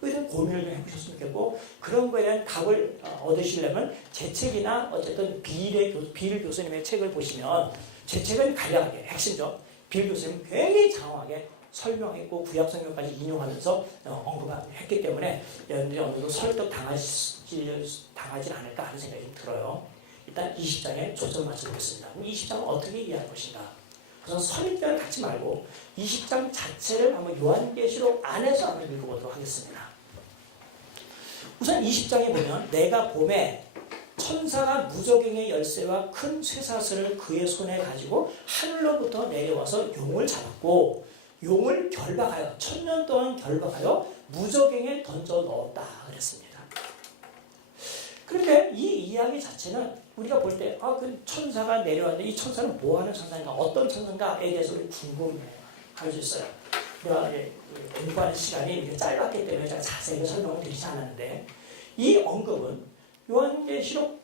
그래서 고민을 좀 해보셨으면 좋겠고, 그런 거에 대한 답을 얻으시려면 제 책이나 어쨌든 빌 교수님의 책을 보시면, 제 책은 간략하게 핵심적, 빌 교수님 굉장히 장황하게 설명했고 구약성경까지 인용하면서 언급했기 때문에 어느 정도 설득 당하지 않을까 하는 생각이 좀 들어요. 일단 20장에 초점 맞춰보겠습니다. 그럼 20장은 어떻게 이해할 것인가? 우선 선입견을 갖지 말고 20장 자체를 한번 요한계시록 안에서 한번 읽어보도록 하겠습니다. 우선 20장에 보면 내가 봄에 천사가 무저갱의 열쇠와 큰 쇠사슬을 그의 손에 가지고 하늘로부터 내려와서 용을 잡았고 용을 결박하여 1000년 동안 결박하여 무저갱에 던져 넣었다 그랬습니다. 그런데 이 이야기 자체는 우리가 볼 때 그 천사가 내려왔는데 이 천사는 뭐 하는 천사인가, 어떤 천사인가에 대해서 우리 궁금할 수 있어요. 우리가 공부하는 시간이 짧았기 때문에 제가 자세히 설명을 드리지 않았는데, 이 언급은 요한계시록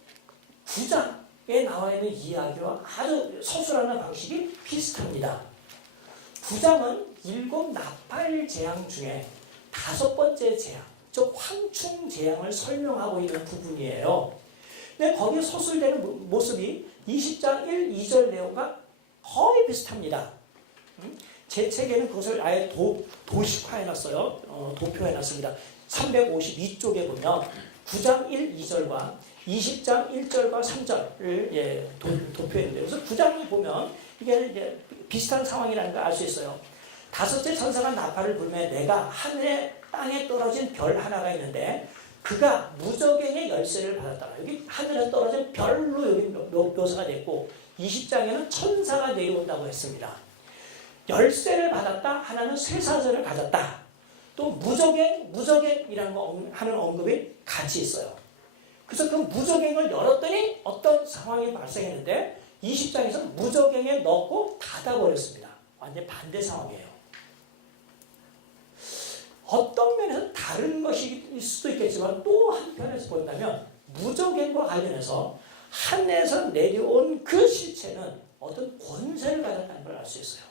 9장에 나와 있는 이야기와 아주 서술하는 방식이 비슷합니다. 9장은 7 나팔 재앙 중에 5번째 재앙, 즉 황충 재앙을 설명하고 있는 부분이에요. 근데 거기에 서술되는 모습이 20장 1, 2절 내용과 거의 비슷합니다. 제 책에는 그것을 아예 도식화해놨어요. 도표해놨습니다. 352쪽에 보면 9장 1, 2절과 20장 1절과 3절을 도표했는데, 그래서 9장을 보면 이게 이제 비슷한 상황이라는 걸 알 수 있어요. 5째 천사가 나팔을 불며 내가 하늘에 땅에 떨어진 별 하나가 있는데 그가 무저갱의 열쇠를 받았다. 여기 하늘에 떨어진 별로 여기 묘사가 됐고, 20장에는 천사가 내려온다고 했습니다. 열쇠를 받았다, 하나는 쇠사슬을 가졌다. 또 무저갱이라는 거 하는 언급이 같이 있어요. 그래서 그 무저갱을 열었더니 어떤 상황이 발생했는데 20장에서 무저갱에 넣고 닫아버렸습니다. 완전 반대 상황이에요. 어떤 면에서 다른 것일 수도 있겠지만 또 한편에서 본다면 무저갱과 관련해서 하늘에서 내려온 그 실체는 어떤 권세를 가졌다는 걸 알 수 있어요.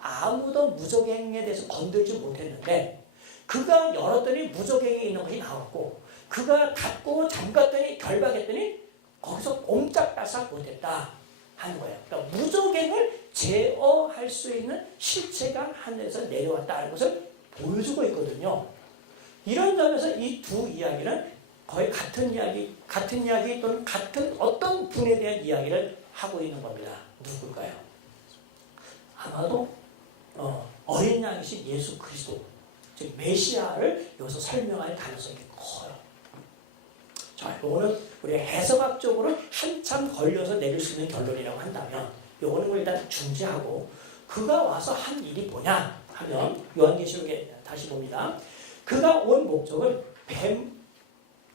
아무도 무저갱에 대해서 건들지 못했는데 그가 열었더니 무저갱에 있는 것이 나왔고, 그가 닫고 잠갔더니 결박했더니 거기서 옴짝달싹 못했다 하는 거예요. 그러니까 무저갱을 제어할 수 있는 실체가 하늘에서 내려왔다는 것을 보여주고 있거든요. 이런 점에서 이 두 이야기는 거의 같은 이야기 또는 같은 어떤 분에 대한 이야기를 하고 있는 겁니다. 누굴까요? 아마도 어린 양이신 예수 그리스도, 즉 메시아를 여기서 설명할 가능성이 커요. 자, 이거는 우리 해석학적으로 한참 걸려서 내릴 수 있는 결론이라고 한다면 이거는 일단 중지하고, 그가 와서 한 일이 뭐냐 하면 요한계시록에 다시 봅니다. 그가 온 목적은 뱀,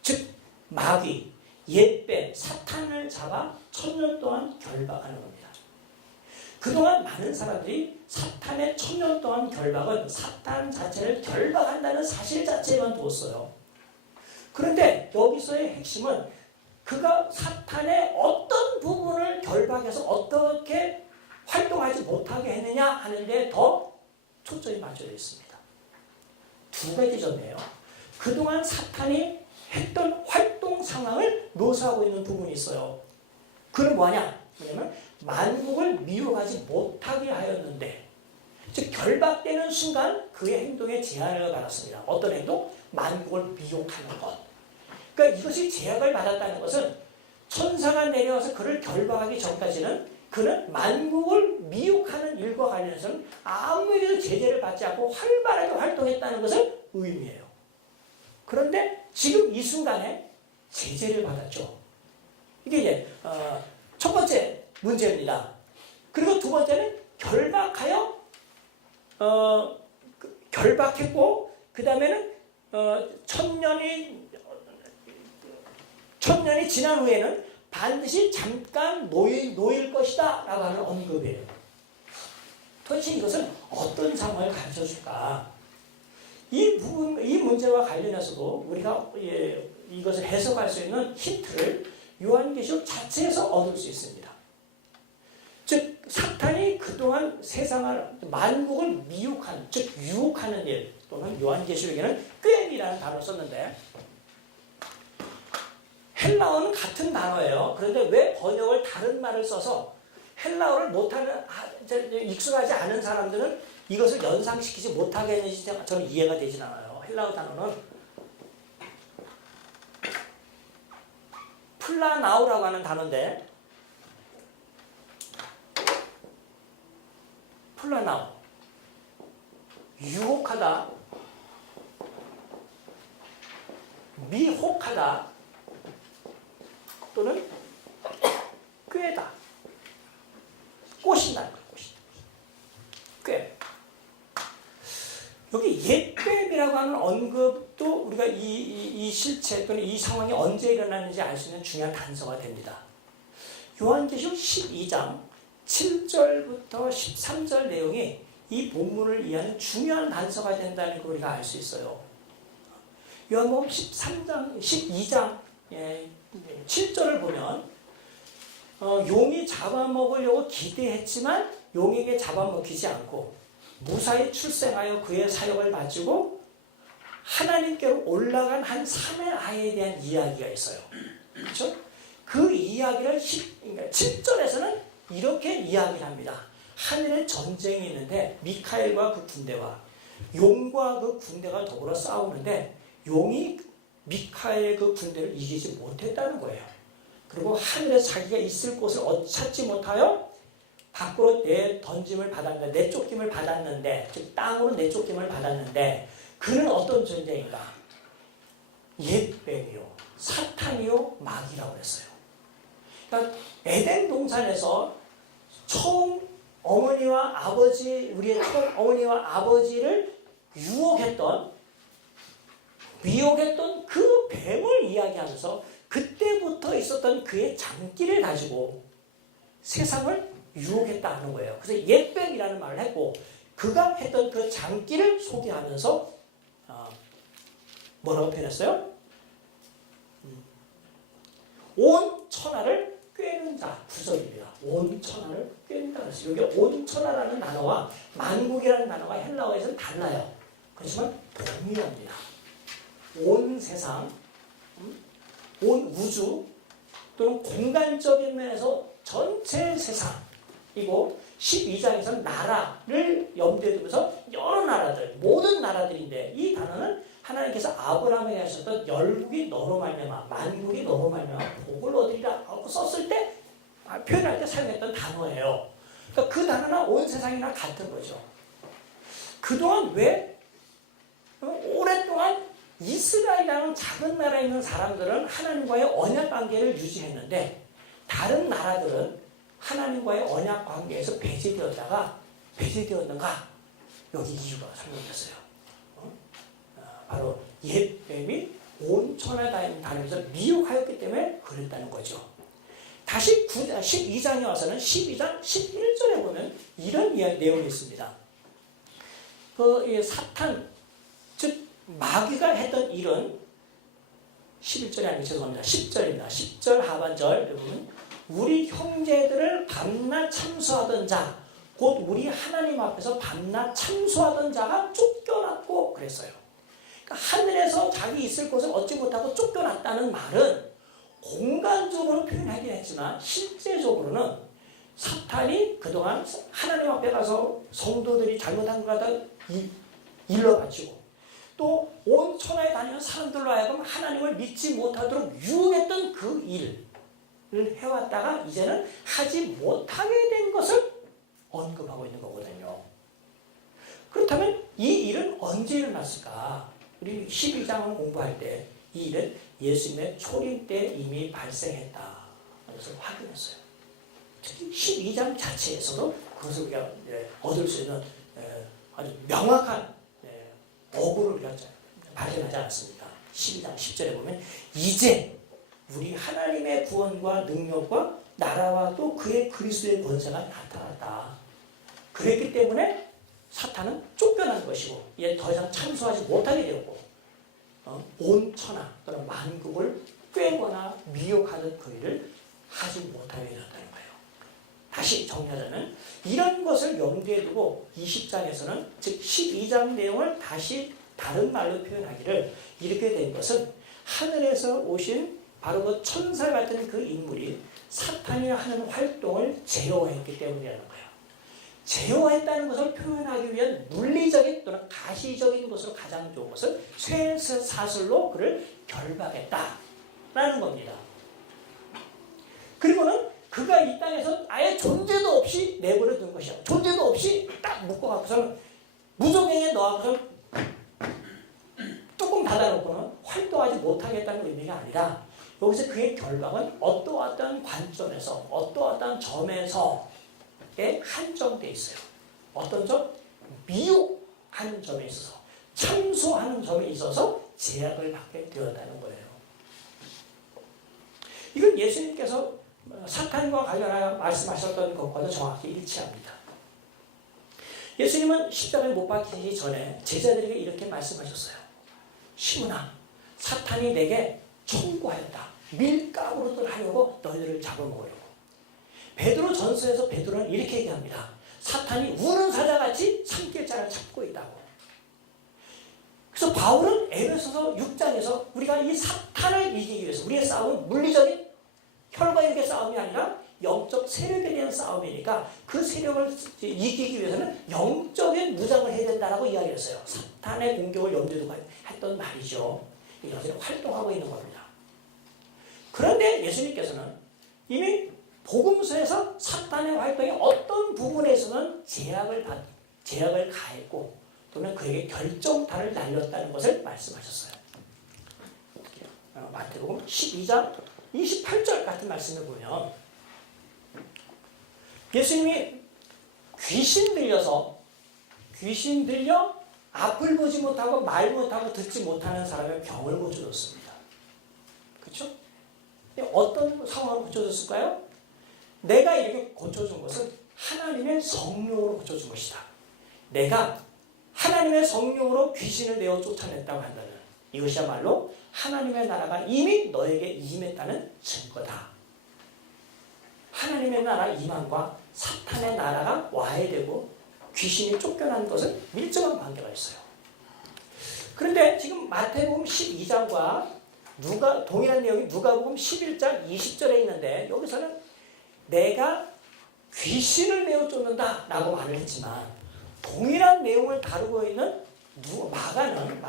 즉 마귀, 옛뱀, 사탄을 잡아 1000년 동안 결박하는 겁니다. 그동안 많은 사람들이 사탄의 1000년 동안 결박은 사탄 자체를 결박한다는 사실 자체만 두었어요. 그런데 여기서의 핵심은 그가 사탄의 어떤 부분을 결박해서 어떻게 활동하지 못하게 했느냐 하는데 더 초점이 맞춰져 있습니다. 두 가지 점이에요. 그동안 사탄이 했던 활동 상황을 묘사하고 있는 부분이 있어요. 그건 뭐냐? 뭐냐면 만국을 미혹하지 못하게 하였는데, 즉 결박되는 순간 그의 행동에 제한을 받았습니다. 어떤 행동? 만국을 미혹하는 것. 그러니까 이것이 제약을 받았다는 것은 천사가 내려와서 그를 결박하기 전까지는 그는 만국을 미혹하는 일과 관련해서는 아무에게도 제재를 받지 않고 활발하게 활동했다는 것을 의미해요. 그런데 지금 이 순간에 제재를 받았죠. 이게 이제 첫 번째 문제입니다. 그리고 두 번째는 결박했고 그 다음에는 천년이 지난 후에는 반드시 잠깐 놓일 것이다 라고 하는 언급이에요. 도대체 이것은 어떤 상황을 가르쳐 줄까? 이 문제와 관련해서도 우리가 이것을 해석할 수 있는 힌트를 요한계시록 자체에서 얻을 수 있습니다. 즉 사탄이 그동안 세상을 만국을 미혹하는, 즉 유혹하는 일, 또는 요한계시록에는 꾀임이라는 단어를 썼는데 헬라어는 같은 단어예요. 그런데 왜 번역을 다른 말을 써서 헬라어를 못하는, 익숙하지 않은 사람들은 이것을 연상시키지 못하게 했는지 저는 이해가 되진 않아요. 헬라어 단어는 플라나우라고 하는 단어인데, 플라나우, 유혹하다, 미혹하다, 또는 꾀다, 꼬신다는 거예요. 꾀. 여기 옛뱀이라고 하는 언급도 우리가 이 실체 또는 이 상황이 언제 일어났는지 알 수 있는 중요한 단서가 됩니다. 요한계시록 12장 7절부터 13절 내용이 이 본문을 이해하는 중요한 단서가 된다는 걸 우리가 알 수 있어요. 요한복음 12장 7절을 보면 용이 잡아먹으려고 기대했지만 용에게 잡아먹히지 않고 무사히 출생하여 그의 사역을 마치고 하나님께로 올라간 한 사내 아이에 대한 이야기가 있어요. 그렇죠? 그 이야기를 7절에서는 이렇게 이야기를 합니다. 하늘에 전쟁이 있는데 미카엘과 그 군대와 용과 그 군대가 더불어 싸우는데 용이 미카엘의 그 군대를 이기지 못했다는 거예요. 그리고 하늘에 자기가 있을 곳을 찾지 못하여 밖으로 내쫓김을 받았는데, 즉 땅으로 내쫓김을 받았는데, 그는 어떤 존재인가? 옛뱀이요, 사탄이요, 마귀라고 했어요. 그러니까 에덴 동산에서 처음 우리의 처음 어머니와 아버지를 미혹했던 그 뱀을 이야기하면서 그때부터 있었던 그의 장기를 가지고 세상을 유혹했다는 거예요. 그래서 옛뱀이라는 말을 했고, 그가 했던 그 장기를 소개하면서 뭐라고 표현했어요? 온 천하를 꿰는 자, 구절입니다. 온 천하를 꿰는다 그랬어요. 여기 온 천하라는 단어와 만국이라는 단어가 헬라어에서는 달라요. 그렇지만 동일합니다. 온 세상, 온 우주, 또는 공간적인 면에서 전체 세상이고, 12장에서는 나라를 염두에 두면서 여러 나라들, 모든 나라들인데, 이 단어는 하나님께서 아브라함에게 하셨던 열국이 너로 말미암아, 만국이 너로 말미암아 복을 얻으리라 하고 썼을 때, 표현할 때 사용했던 단어예요. 그러니까 그 단어나 온 세상이나 같은 거죠. 그동안 왜 오랫동안 이스라엘이라는 작은 나라에 있는 사람들은 하나님과의 언약 관계를 유지했는데, 다른 나라들은 하나님과의 언약 관계에서 배제되었는가? 여기 이유가 설명됐어요. 바로 옛뱀이 온 천하에 다니면서 미혹하였기 때문에 그랬다는 거죠. 다시 12장에 와서는 12장 11절에 보면 이런 내용이 있습니다. 사탄, 즉 마귀가 했던 일은 11절이 아니고 죄송합니다. 10절입니다. 10절 하반절 보면 우리 형제들을 밤낮 참수하던 자, 곧 우리 하나님 앞에서 밤낮 참수하던 자가 쫓겨났고 그랬어요. 그러니까 하늘에서 자기 있을 곳을 얻지 못하고 쫓겨났다는 말은 공간적으로 표현하긴 했지만 실제적으로는 사탄이 그동안 하나님 앞에 가서 성도들이 잘못한 걸 갖다 일러바치고 또 온 천하에 다니는 사람들로 하여금 하나님을 믿지 못하도록 유혹했던 그 일을 해왔다가 이제는 하지 못하게 된 것을 언급하고 있는 거거든요. 그렇다면 이 일은 언제 일어났을까? 우리 12장을 공부할 때 이 일은 예수님의 초림 때 이미 발생했다. 그것을 확인했어요. 특히 12장 자체에서도 그것을 우리가 얻을 수 있는 아주 명확한 어구를 우리가 발견하지 않았습니다. 12장 10절에 보면 이제 우리 하나님의 구원과 능력과 나라와 또 그의 그리스도의 권세가 나타났다. 그랬기 때문에 사탄은 쫓겨난 것이고 이제 더 이상 참수하지 못하게 되었고 온 천하 또는 만국을 꿰거나 미혹하는 그 일을 하지 못하게 되었다는 거예요. 다시 정리하자면 이런 것을 염두에 두고 20장에서는 즉 12장 내용을 다시 다른 말로 표현하기를 이렇게 된 것은 하늘에서 오신 바로 그 천사 같은 그 인물이 사탄이 하는 활동을 제어했기 때문이라는 거예요. 제어했다는 것을 표현하기 위한 물리적인 또는 가시적인 것으로 가장 좋은 것은 쇠사슬로 그를 결박했다라는 겁니다. 그리고는 그가 이 땅에서 아예 존재도 없이 내버려 둔 것이야. 존재도 없이 딱 묶어갖고서는 무적행에 넣어갖고서는 뚜껑 닫아놓고는 활동하지 못하겠다는 의미가 아니라 여기서 그의 결박은 어떠한 관점에서 어떠한 점에서 한정되어 있어요. 어떤 점? 미혹하는 점에 있어서 참소하는 점에 있어서 제약을 받게 되었다는 거예요. 이건 예수님께서 사탄과 관련하여 말씀하셨던 것과도 정확히 일치합니다. 예수님은 십자가에 못 박히기 전에 제자들에게 이렇게 말씀하셨어요. 시몬아, 사탄이 내게 청구하였다. 밀가루를 하려고 너희들을 잡아먹으려고. 베드로 전서에서 베드로는 이렇게 얘기합니다. 사탄이 우는 사자같이 삼킬 자를 찾고 있다고. 그래서 바울은 에베소서 6장에서 우리가 이 사탄을 이기기 위해서 우리의 싸움은 물리적인 혈과육의 싸움이 아니라 영적 세력에 대한 싸움이니까 그 세력을 이기기 위해서는 영적인 무장을 해야 된다라고 이야기했어요. 사탄의 공격을 염두에 두고 했던 말이죠. 여기서 활동하고 있는 겁니다. 그런데 예수님께서는 이미 복음서에서 사탄의 활동이 어떤 부분에서는 제약을 가했고 또는 그에게 결정타를 날렸다는 것을 말씀하셨어요. 마태복음 12장 28절 같은 말씀을 보면 예수님이 귀신 들려 앞을 보지 못하고 말 못하고 듣지 못하는 사람의 병을 고쳐줬습니다. 그렇죠? 어떤 상황으로 고쳐줬을까요? 내가 이렇게 고쳐준 것은 하나님의 성령으로 고쳐준 것이다. 내가 하나님의 성령으로 귀신을 내어 쫓아냈다고 한다면 이것이야말로 하나님의 나라가 이미 너에게 임했다는 증거다. 하나님의 나라 임함과 사탄의 나라가 와해되고 귀신이 쫓겨난 것은 밀접한 관계가 있어요. 그런데 지금 마태복음 12장과 동일한 내용이 누가복음 11장 20절에 있는데 여기서는 내가 귀신을 내어 쫓는다 라고 말을 했지만 동일한 내용을 다루고 있는 마가는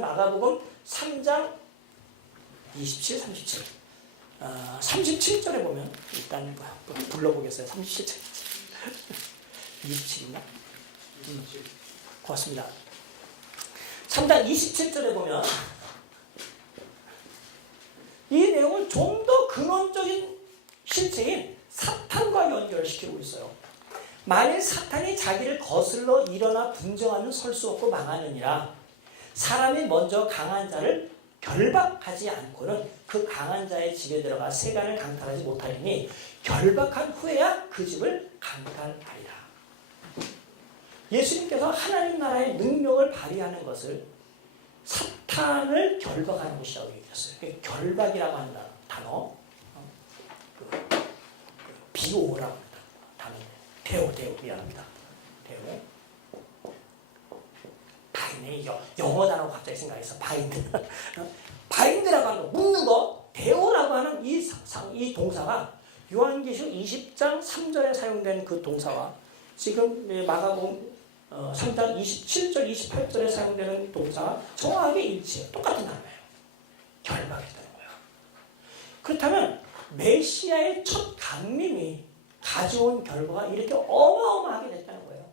마가복음 3장 27, 37 37절에 보면 일단 불러보겠어요. 37절 27인가? 고맙습니다. 3장 27절에 보면 이 내용을 좀 더 근원적인 실체인 사탄과 연결시키고 있어요. 만일 사탄이 자기를 거슬러 일어나 분정하면 설 수 없고 망하느니라. 사람이 먼저 강한 자를 결박하지 않고는 그 강한 자의 집에 들어가 세간을 강탈하지 못하리니 결박한 후에야 그 집을 강탈하리라. 예수님께서 하나님 나라의 능력을 발휘하는 것을 사탄을 결박하는 것이라고 얘기했어요. 결박이라고 하는 단어, 비오라고 합니다. 단어, 대오, 미안합니다. 대오. 바인드, 영어 단어가 갑자기 생각해서 바인드. 바인드라고 하는 거, 묶는 거, 대오라고 하는 이 동사가 요한계시록 20장 3절에 사용된 그 동사와 지금 마가복음 3장 27절, 28절에 사용되는 동사가 정확하게 일치해요. 똑같은 단어예요. 결박했다는 거예요. 그렇다면 메시아의 첫 강림이 가져온 결과가 이렇게 어마어마하게 됐다는 거예요.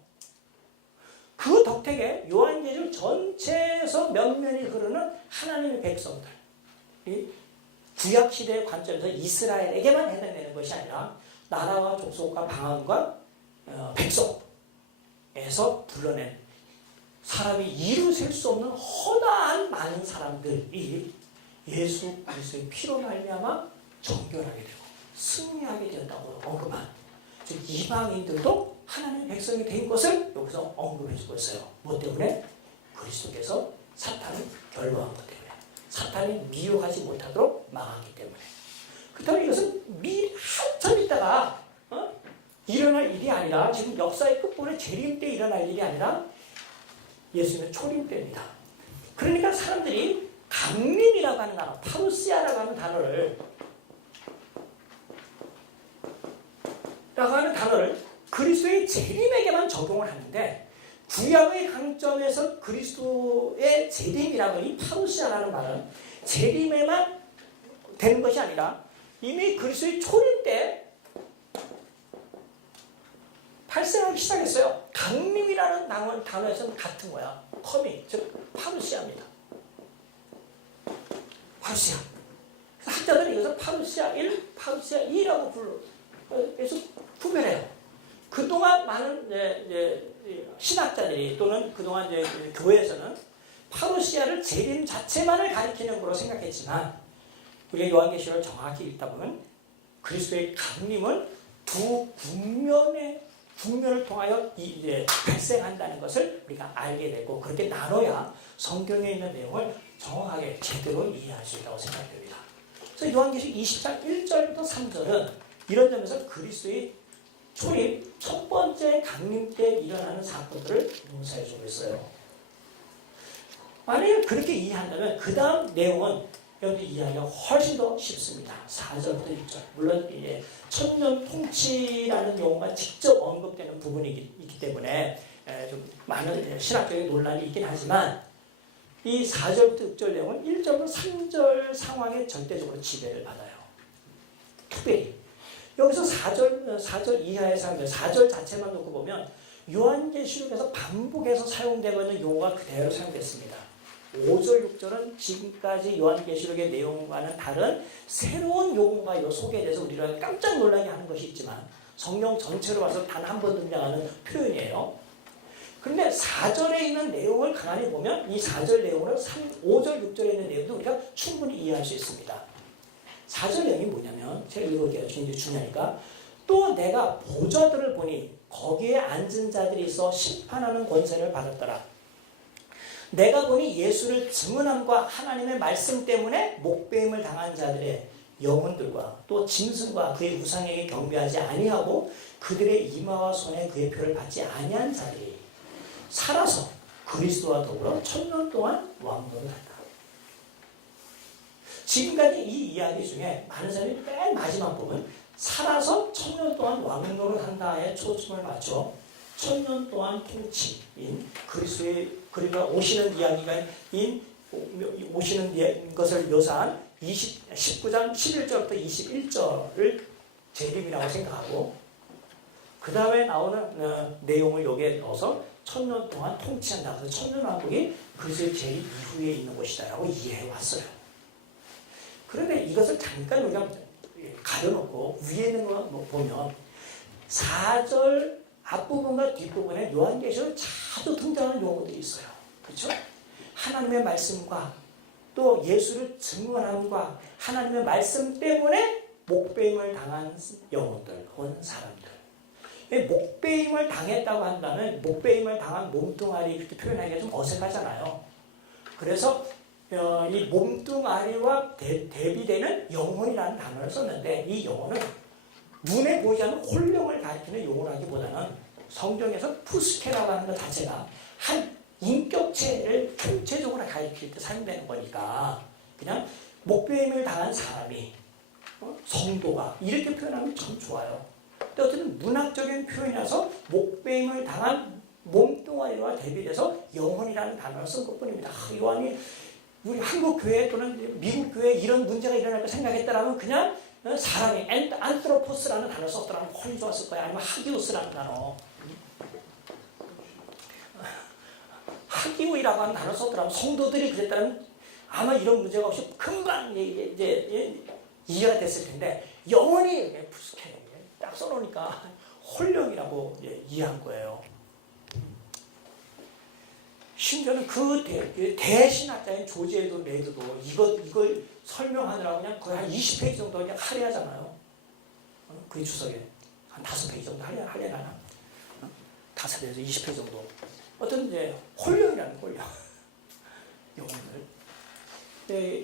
그 덕택에 요한계시록 전체에서 면면이 흐르는 하나님의 백성들, 구약시대의 관점에서 이스라엘에게만 해당되는 것이 아니라 나라와 족속과 방언과 백성에서 불러낸 사람이 이루 셀 수 없는 허다한 많은 사람들이 예수 그리스도의 피로 말미암아 정결하게 되고 승리하게 되었다고 언급한, 즉 이방인들도 하나님의 백성이 된 것을 여기서 언급해 주고 있어요. 뭐 때문에? 그리스도께서 사탄을 결박한 것 때문에, 사탄이 미혹하지 못하도록 막았기 때문에. 그렇다면 이것은 미리 한참 있다가 일어날 일이 아니라, 지금 역사의 끝부분에 재림 때 일어날 일이 아니라 예수님의 초림 때입니다. 그러니까 사람들이 강림이라고 하는 단어, 파루시아라고 하는 단어를 그리스도의 재림에게만 적용을 하는데, 구약의 강점에서 그리스도의 재림이라고, 이 파루시아라는 말은 재림에만 되는 것이 아니라 이미 그리스도의 초림 때 발생하기 시작했어요. 강림이라는 단어에서는 같은 거야. 커밍, 즉 파루시아입니다. 파루시아. 학자들은 이것을 파루시아 1, 파루시아 2라고 그래서 구별해요. 그동안 많은 신학자들이 또는 그동안 교회에서는 파루시아를 재림 자체만을 가리키는 거로 생각했지만, 우리가 요한계시록을 정확히 읽다 보면 그리스도의 강림은 두 국면을 통하여 발생한다는 것을 우리가 알게 되고, 그렇게 나눠야 성경에 있는 내용을 정확하게 제대로 이해할 수 있다고 생각됩니다. 그래서 요한계시록 20장 1절부터 3절은 이런 점에서 그리스도의 초림, 첫 번째 강림 때 일어나는 사건들을 묘사해 주고 있어요. 만약에 그렇게 이해한다면 그 다음 내용은 여러분들 이해하기가 훨씬 더 쉽습니다. 4절부터 6절. 물론 이제 천년 통치라는 용어가 직접 언급되는 부분이 있기 때문에 좀 많은 신학적인 논란이 있긴 하지만, 이 4절부터 6절 내용은 1절부터 3절 상황에 절대적으로 지배를 받아요. 특별히 여기서 4절 이하의 사람들, 4절 자체만 놓고 보면 요한계시록에서 반복해서 사용되고 있는 용어가 그대로 사용됐습니다. 5절, 6절은 지금까지 요한계시록의 내용과는 다른 새로운 용어가 이 속에 대해서 우리가 깜짝 놀라게 하는 것이 있지만, 성경 전체로 봐서 단 한 번 등장하는 표현이에요. 그런데 4절에 있는 내용을 가만히 보면 이 4절 내용을 5절, 6절에 있는 내용도 우리가 충분히 이해할 수 있습니다. 4절 내용이 뭐냐면, 제가 읽어볼게요. 굉장히 중요하니까. 또 내가 보좌들을 보니 거기에 앉은 자들이 있어 심판하는 권세를 받았더라. 내가 보니 예수를 증언함과 하나님의 말씀 때문에 목배임을 당한 자들의 영혼들과 또 짐승과 그의 우상에게 경배하지 아니하고 그들의 이마와 손에 그의 표를 받지 아니한 자들이 살아서 그리스도와 더불어 천년 동안 왕노를 한다. 지금까지 이 이야기 중에 많은 사람이 맨 마지막 부분, 살아서 천년 동안 왕노를 한다에 초점을 맞춰 천년 동안 통치인 그리스도의, 그리고 오시는 오시는 것을 묘사한 19장 11절부터 21절을 재림이라고 생각하고, 그 다음에 나오는 내용을 여기에 넣어서 천년 동안 통치한다. 그래서 천년왕국이 그리스도의 재림 이후에 있는 것이다 라고 이해해 왔어요. 그런데 이것을 잠깐 우리가 가려놓고 위에 있는 거 보면 4절 앞부분과 뒷부분에 요한계시록에 자주 등장하는 용어들이 있어요. 그렇죠? 하나님의 말씀과 또 예수를 증언함과 하나님의 말씀 때문에 목배임을 당한 영혼들 혹은 사람들. 목배임을 당했다고 한다면 목배임을 당한 몸뚱아리 이렇게 표현하기가 좀 어색하잖아요. 그래서 이 몸뚱아리와 대비되는 영혼이라는 단어를 썼는데 이 영혼은 눈에 보이지 않는 혼령을 가리키는 용어라기보다는 성경에서 푸스케라고 하는 것 자체가 한 인격체를 전체적으로 가리킬 때 사용되는 거니까 그냥 목배임을 당한 사람이 성도가 이렇게 표현하면 참 좋아요. 근데 어쨌든 문학적인 표현이라서 목배임을 당한 몸뚱아리와 대비돼서 영혼이라는 단어를 쓴 것뿐입니다. 요한이 우리 한국 교회 또는 미국 교회에 이런 문제가 일어날 거 생각했다라면 그냥 사람이 안트로포스라는 단어를 썼더라면 훨씬 좋았을 거야. 아니면 하기오스라는 단어. 하기오이라고 하는 단어를 썼더라면 성도들이 그랬다면 아마 이런 문제가 없이 금방 이제 이해가 됐을 텐데 영원히 푸스케 딱 써놓으니까 홀령이라고 이해한 거예요. 심지어는 그 대신학자인 조지 에돈 레드도 이걸 설명하느라고 그냥 거의 한 20페이지 정도 그냥 할애하잖아요. 그 주석에 한 5페이지 정도 할애하나? 5페이지에서 20페이지 정도. 어떤 이제 홀령이라는 홀령. 영혼을.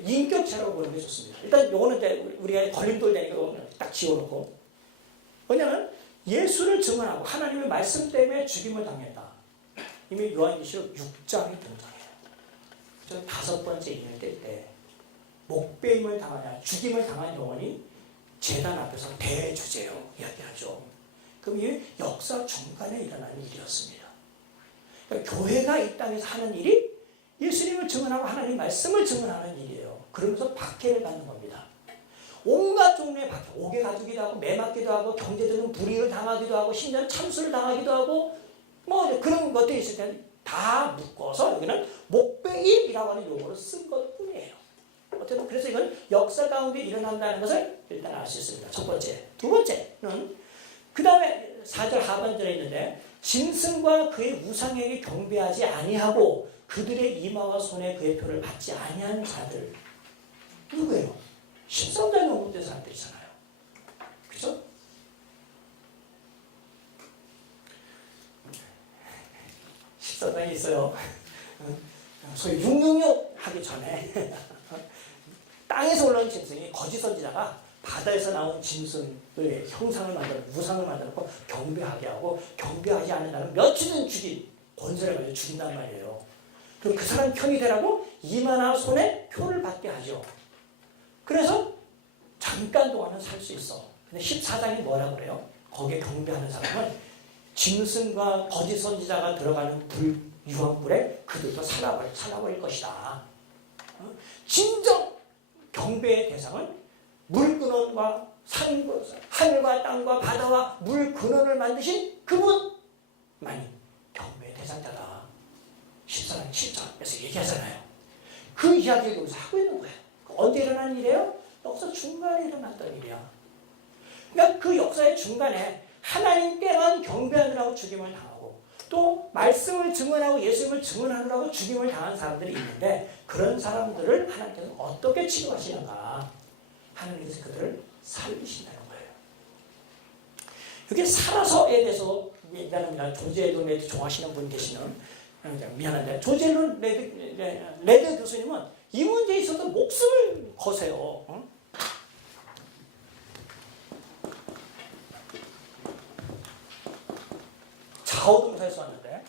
인격체라고 보는 게 좋습니다. 일단 요거는 이제 우리가 걸림돌 되니까 딱 지워놓고. 왜냐면 예수를 증언하고 하나님의 말씀 때문에 죽임을 당했다. 이미 요한계시록 6장에 등장해요. 저 5번째 인을 뗄 때 목배임을 당하냐 죽임을 당한 영혼이 제단 앞에서 대주제요 이야기하죠. 그럼 이 역사 중간에 일어나는 일이었습니다. 그러니까 교회가 이 땅에서 하는 일이 예수님을 증언하고 하나님 말씀을 증언하는 일이에요. 그러면서 박해를 받는 겁니다. 온갖 종류의 박해, 옥에 가두기도 하고 매맞기도 하고 경제적인 불이익을 당하기도 하고 심지어 참수를 당하기도 하고 뭐 그런 것들이 있을 때는 다 묶어서 여기는 목배임이라고 하는 용어를 쓴 것뿐이에요. 어쨌든 그래서 이건 역사 가운데 일어난다는 것을 일단 알 수 있습니다. 첫 번째. 두 번째는 그 다음에 4절 하반절에 있는데 짐승과 그의 우상에게 경배하지 아니하고 그들의 이마와 손에 그의 표를 받지 아니한 자들. 누구예요? 13장 영웅된 사람들이잖아요. 그죠? 십사장이 있어요. 소위 666 하기 전에 땅에서 올라온 짐승이 거짓 선지자가 바다에서 나온 짐승의 형상을 만들어 우상을 만들고 경배하게 하고 경배하지 않은 자는 며칠은 권세를 가지고 죽인단 말이에요. 그럼 그 사람 편이 되라고 이마나 손에 표를 받게 하죠. 그래서 잠깐 동안은 살 수 있어. 근데 14장이 뭐라 그래요? 거기에 경배하는 사람은 짐승과 거짓 선지자가 들어가는 유황불에 그들도 살아버릴 것이다. 진정 경배의 대상은 물근원과 하늘과 땅과 바다와 물근원을 만드신 그분만이 경배의 대상자다. 14장 7절에서 얘기하잖아요. 그 이야기를 여기서 하고 있는 거예요. 언제 일어난 일이에요? 역사 중간에 일어났던 일이야. 그러니까 그 역사의 중간에 하나님께만 경배하느라고 죽임을 당하고 또 말씀을 증언하고 예수님을 증언하느라고 죽임을 당한 사람들이 있는데 그런 사람들을 하나님께서 어떻게 치료하시는가? 하나님께서 그들을 살리신다는 거예요. 여기 살아서에 대해서 미안합니다. 조지 에돈 레드 좋아하시는 분 계시는 미안한데 조지 에돈 레드 교수님은 이 문제에 있어서 목숨을 거세요. 자오동사에서 왔는데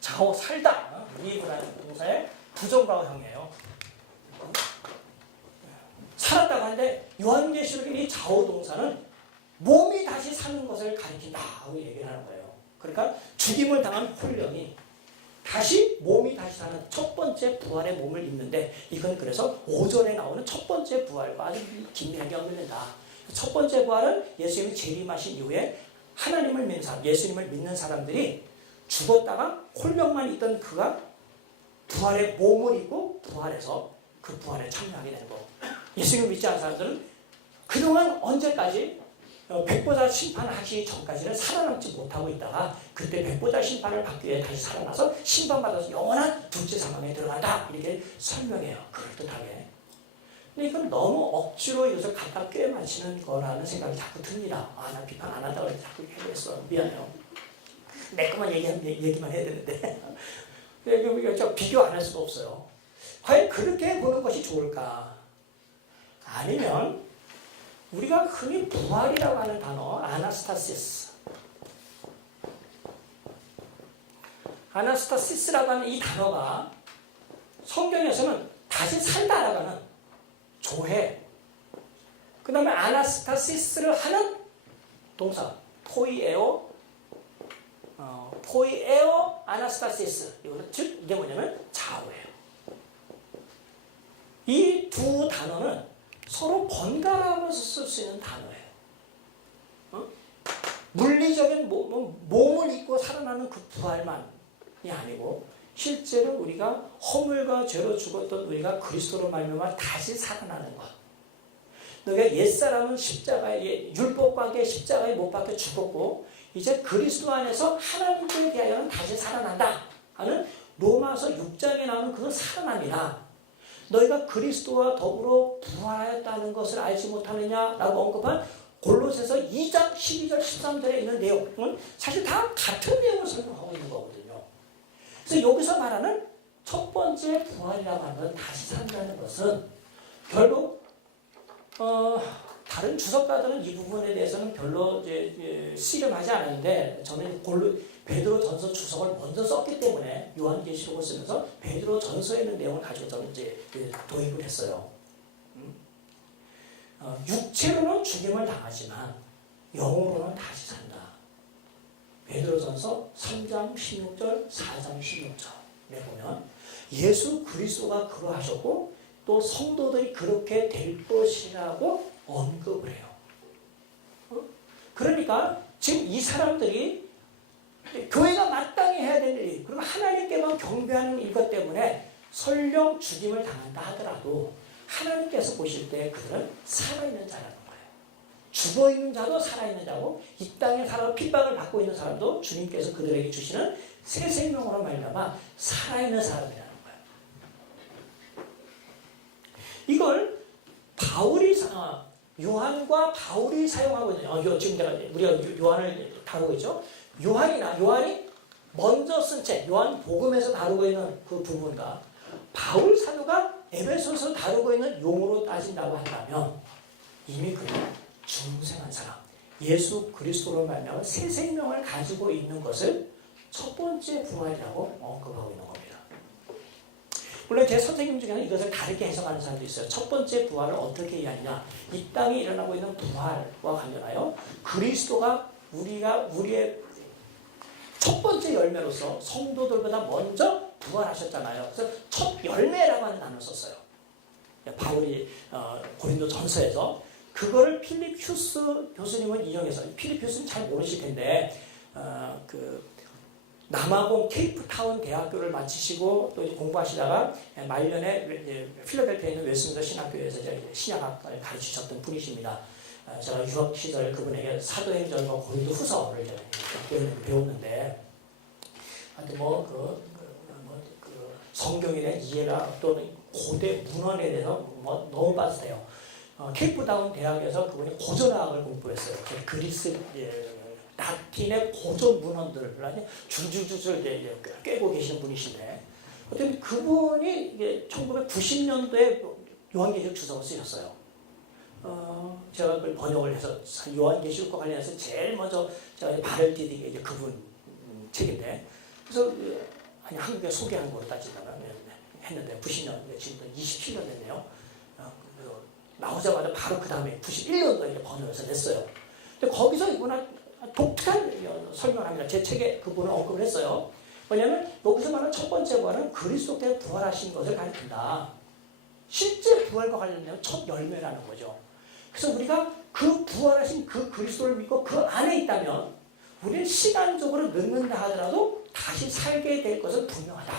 자오 살다 리브라는 동사의 부정과형이에요. 살았다고 하는데 요한계시록의 이 자오동사는 몸이 다시 사는 것을 가리킨다고 얘기를 하는 거예요. 그러니까 죽임을 당한 홀령이 다시 몸이 다시 사는 첫 번째 부활의 몸을 입는데 이건 그래서 5절에 나오는 첫 번째 부활과 아주 긴밀하게 연결된다. 첫 번째 부활은 예수님이 재림하신 이후에 하나님을 믿는 사람, 예수님을 믿는 사람들이 죽었다가 홀령만 있던 그가 부활의 몸을 입고 부활해서 그 부활에 참여하게 되는 거. 예수님을 믿지 않은 사람들은 그동안 언제까지 백보자 심판하기 전까지는 살아남지 못하고 있다가 그때 백보자 심판을 받기 위해 다시 살아나서 심판받아서 영원한 둘째 사망에 들어간다. 이렇게 설명해요. 그럴듯하게. 근데 이건 너무 억지로 이것을 갖다 꿰맞추는 거라는 생각이 자꾸 듭니다. 나 비판 안 한다고 해서 자꾸 얘기했어. 미안해요. 내 것만 얘기만 해야 되는데. 저 비교 안 할 수가 없어요. 과연 그렇게 보는 것이 좋을까? 아니면 우리가 흔히 부활이라고 하는 단어, 아나스타시스라고 하는 이 단어가 성경에서는 다시 살다라고 하는 조회, 그 다음에 아나스타시스를 하는 동사, 포이에오 아나스타시스. 이거는 즉 이게 뭐냐면 좌우예요. 이 두 단어는 서로 번갈아가면서 쓸 수 있는 단어예요. 물리적인 몸을 입고 살아나는 그 부활만이 아니고 실제로 우리가 허물과 죄로 죽었던 우리가 그리스도로 말미암아 다시 살아나는 것. 너가 옛사람은 십자가에 율법과 함께 십자가에 못 박혀 죽었고 이제 그리스도 안에서 하나님께 대하여는 다시 살아난다 하는 로마서 6장에 나오는 그 살아남이라 너희가 그리스도와 더불어 부활하였다는 것을 알지 못하느냐라고 언급한 골로새서 2장 12절 13절에 있는 내용은 사실 다 같은 내용을 설명하고 있는 거거든요. 그래서 여기서 말하는 첫 번째 부활이라고 하는 건 다시 산다는 것은 결국 다른 주석가들은 이 부분에 대해서는 별로 씨름하지 않았는데 저는 베드로 전서 주석을 먼저 썼기 때문에 요한계시록을 쓰면서 베드로 전서에 있는 내용을 가지고 저는 도입을 했어요. 육체로는 죽임을 당하지만 영으로는 다시 산다. 베드로전서 3장 16절, 4장 16절에 보면 예수 그리스도가 그러하셨고 또 성도들이 그렇게 될 것이라고 언급을 해요. 그러니까 지금 이 사람들이 교회가 마땅히 해야 될 일, 그리고 하나님께만 경배하는 이것 때문에 설령 죽임을 당한다 하더라도 하나님께서 보실 때 그들은 살아있는 자라는 거예요. 죽어있는 자도 살아있는 자고 이 땅에 살아 핍박을 받고 있는 사람도 주님께서 그들에게 주시는 새 생명으로 말미암아 살아있는 사람이라는 거예요. 이걸 요한과 바울이 사용하고 있는 지금 우리가 요한을 다루고 있죠. 요한이 먼저 쓴 책, 요한복음에서 다루고 있는 그 부분과 바울 사도가 에베소서 다루고 있는 용어로 따진다고 한다면 이미 그는 중생한 사람, 예수 그리스도로 말미암아 새 생명을 가지고 있는 것을 첫 번째 부활이라고 언급하고 있는 겁니다. 물론 제 선생님 중에는 이것을 다르게 해석하는 사람도 있어요. 첫 번째 부활을 어떻게 이해하느냐. 이 땅에 일어나고 있는 부활과 관련하여 그리스도가 우리의 첫 번째 열매로서 성도들보다 먼저 부활하셨잖아요. 그래서 첫 열매라고 하는 단어를 썼어요. 바울이 고린도 전서에서 그거를 필립 휴스 교수님은 인용해서, 필립 휴스는 잘 모르실 텐데 남아공 케이프타운 대학교를 마치시고 또 공부하시다가 말년에 필라델피아에 있는 웨스민스터 신학교에서 신약학을 가르치셨던 분이십니다. 제가 유학 시절 그분에게 사도행전과 고린도 후서를 배웠는데, 하여튼 성경에 대한 이해가 또는 고대 문헌에 대해서 너무 빠듯해요. 케이프타운 대학에서 그분이 고전학을 공부했어요. 그리스 라틴의 고전 문헌들을 줄줄줄줄 꿰고 계시는 분이신데, 어쨌든 그분이 1990년도에 요한계시록 주석을 쓰셨어요. 제가 그걸 번역을 해서 요한계시록과 관련해서 제일 먼저 제가 발을 디디게 이제 그분 책인데, 그래서 한국에 소개한 거로 따지다가 했는데 90년, 지금 27년 됐네요. 나오자마자 바로 그 다음에 91년도에 이제 번역해서 냈어요. 근데 거기서 이분은 독특한 설명을 합니다. 제 책에 그분을 언급을 했어요. 왜냐하면 여기서 말하는 첫 번째 부활은 그리스도께 부활하신 것을 가리킨다. 실제 부활과 관련된 첫 열매라는 거죠. 그래서 우리가 그 부활하신 그 그리스도를 믿고 그 안에 있다면 우리는 시간적으로 늙는다 하더라도 다시 살게 될 것은 분명하다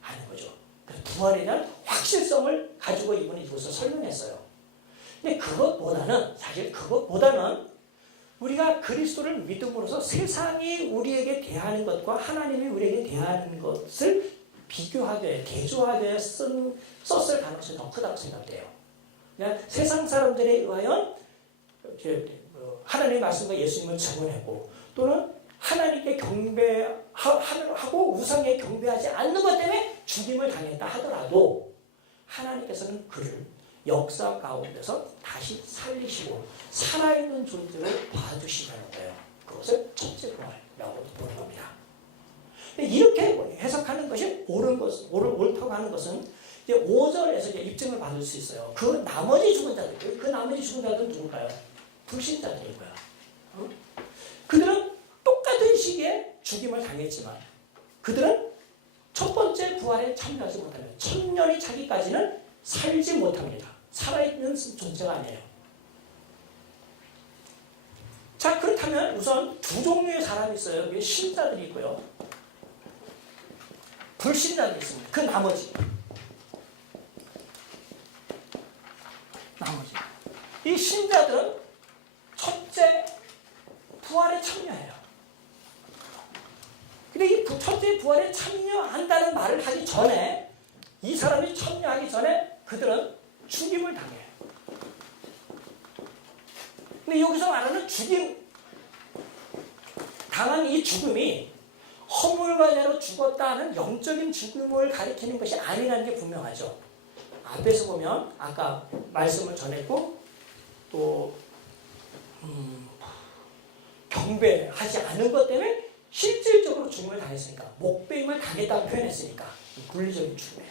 하는 거죠. 그래서 부활에 대한 확실성을 가지고 이분이 이것을 설명했어요. 근데 사실 그것보다는 우리가 그리스도를 믿음으로써 세상이 우리에게 대하는 것과 하나님이 우리에게 대하는 것을 비교하되 대조하되 썼을 가능성이 더 크다고 생각돼요. 그냥 세상 사람들에 의하여 하나님의 말씀과 예수님을 증언하고 또는 하나님께 경배하고 우상에 경배하지 않는 것 때문에 죽임을 당했다 하더라도 하나님께서는 그를 역사 가운데서 다시 살리시고 살아있는 존재를 봐주시라는 거예요. 그것을 첫째 부활이라고 보는 겁니다. 이렇게 해석하는 것이 옳다고 하는 것은 이제 5절에서 이제 입증을 받을 수 있어요. 그 나머지 죽은 자들은 누굴까요? 불신자들이고요. 그들은 똑같은 시기에 죽임을 당했지만 그들은 첫 번째 부활에 참여하지 못하면 천년이 차기까지는 살지 못합니다. 살아있는 존재가 아니에요. 자, 그렇다면 우선 두 종류의 사람이 있어요. 여기 신자들이 있고요. 불신자들이 있습니다. 그 나머지. 이 신자들은 첫째 부활에 참여해요. 근데 이 첫째 부활에 참여한다는 말을 하기 전에 이 사람이 참여하기 전에 그들은 죽임을 당해요. 근데 여기서 말하는 당한 이 죽음이 허물과자로 죽었다는 영적인 죽음을 가리키는 것이 아니라는 게 분명하죠. 앞에서 보면 아까 말씀을 전했고 또 경배하지 않은 것 때문에 실질적으로 죽음을 당했으니까 목배임을 당했다고 표현했으니까 물리적인 죽음이에요.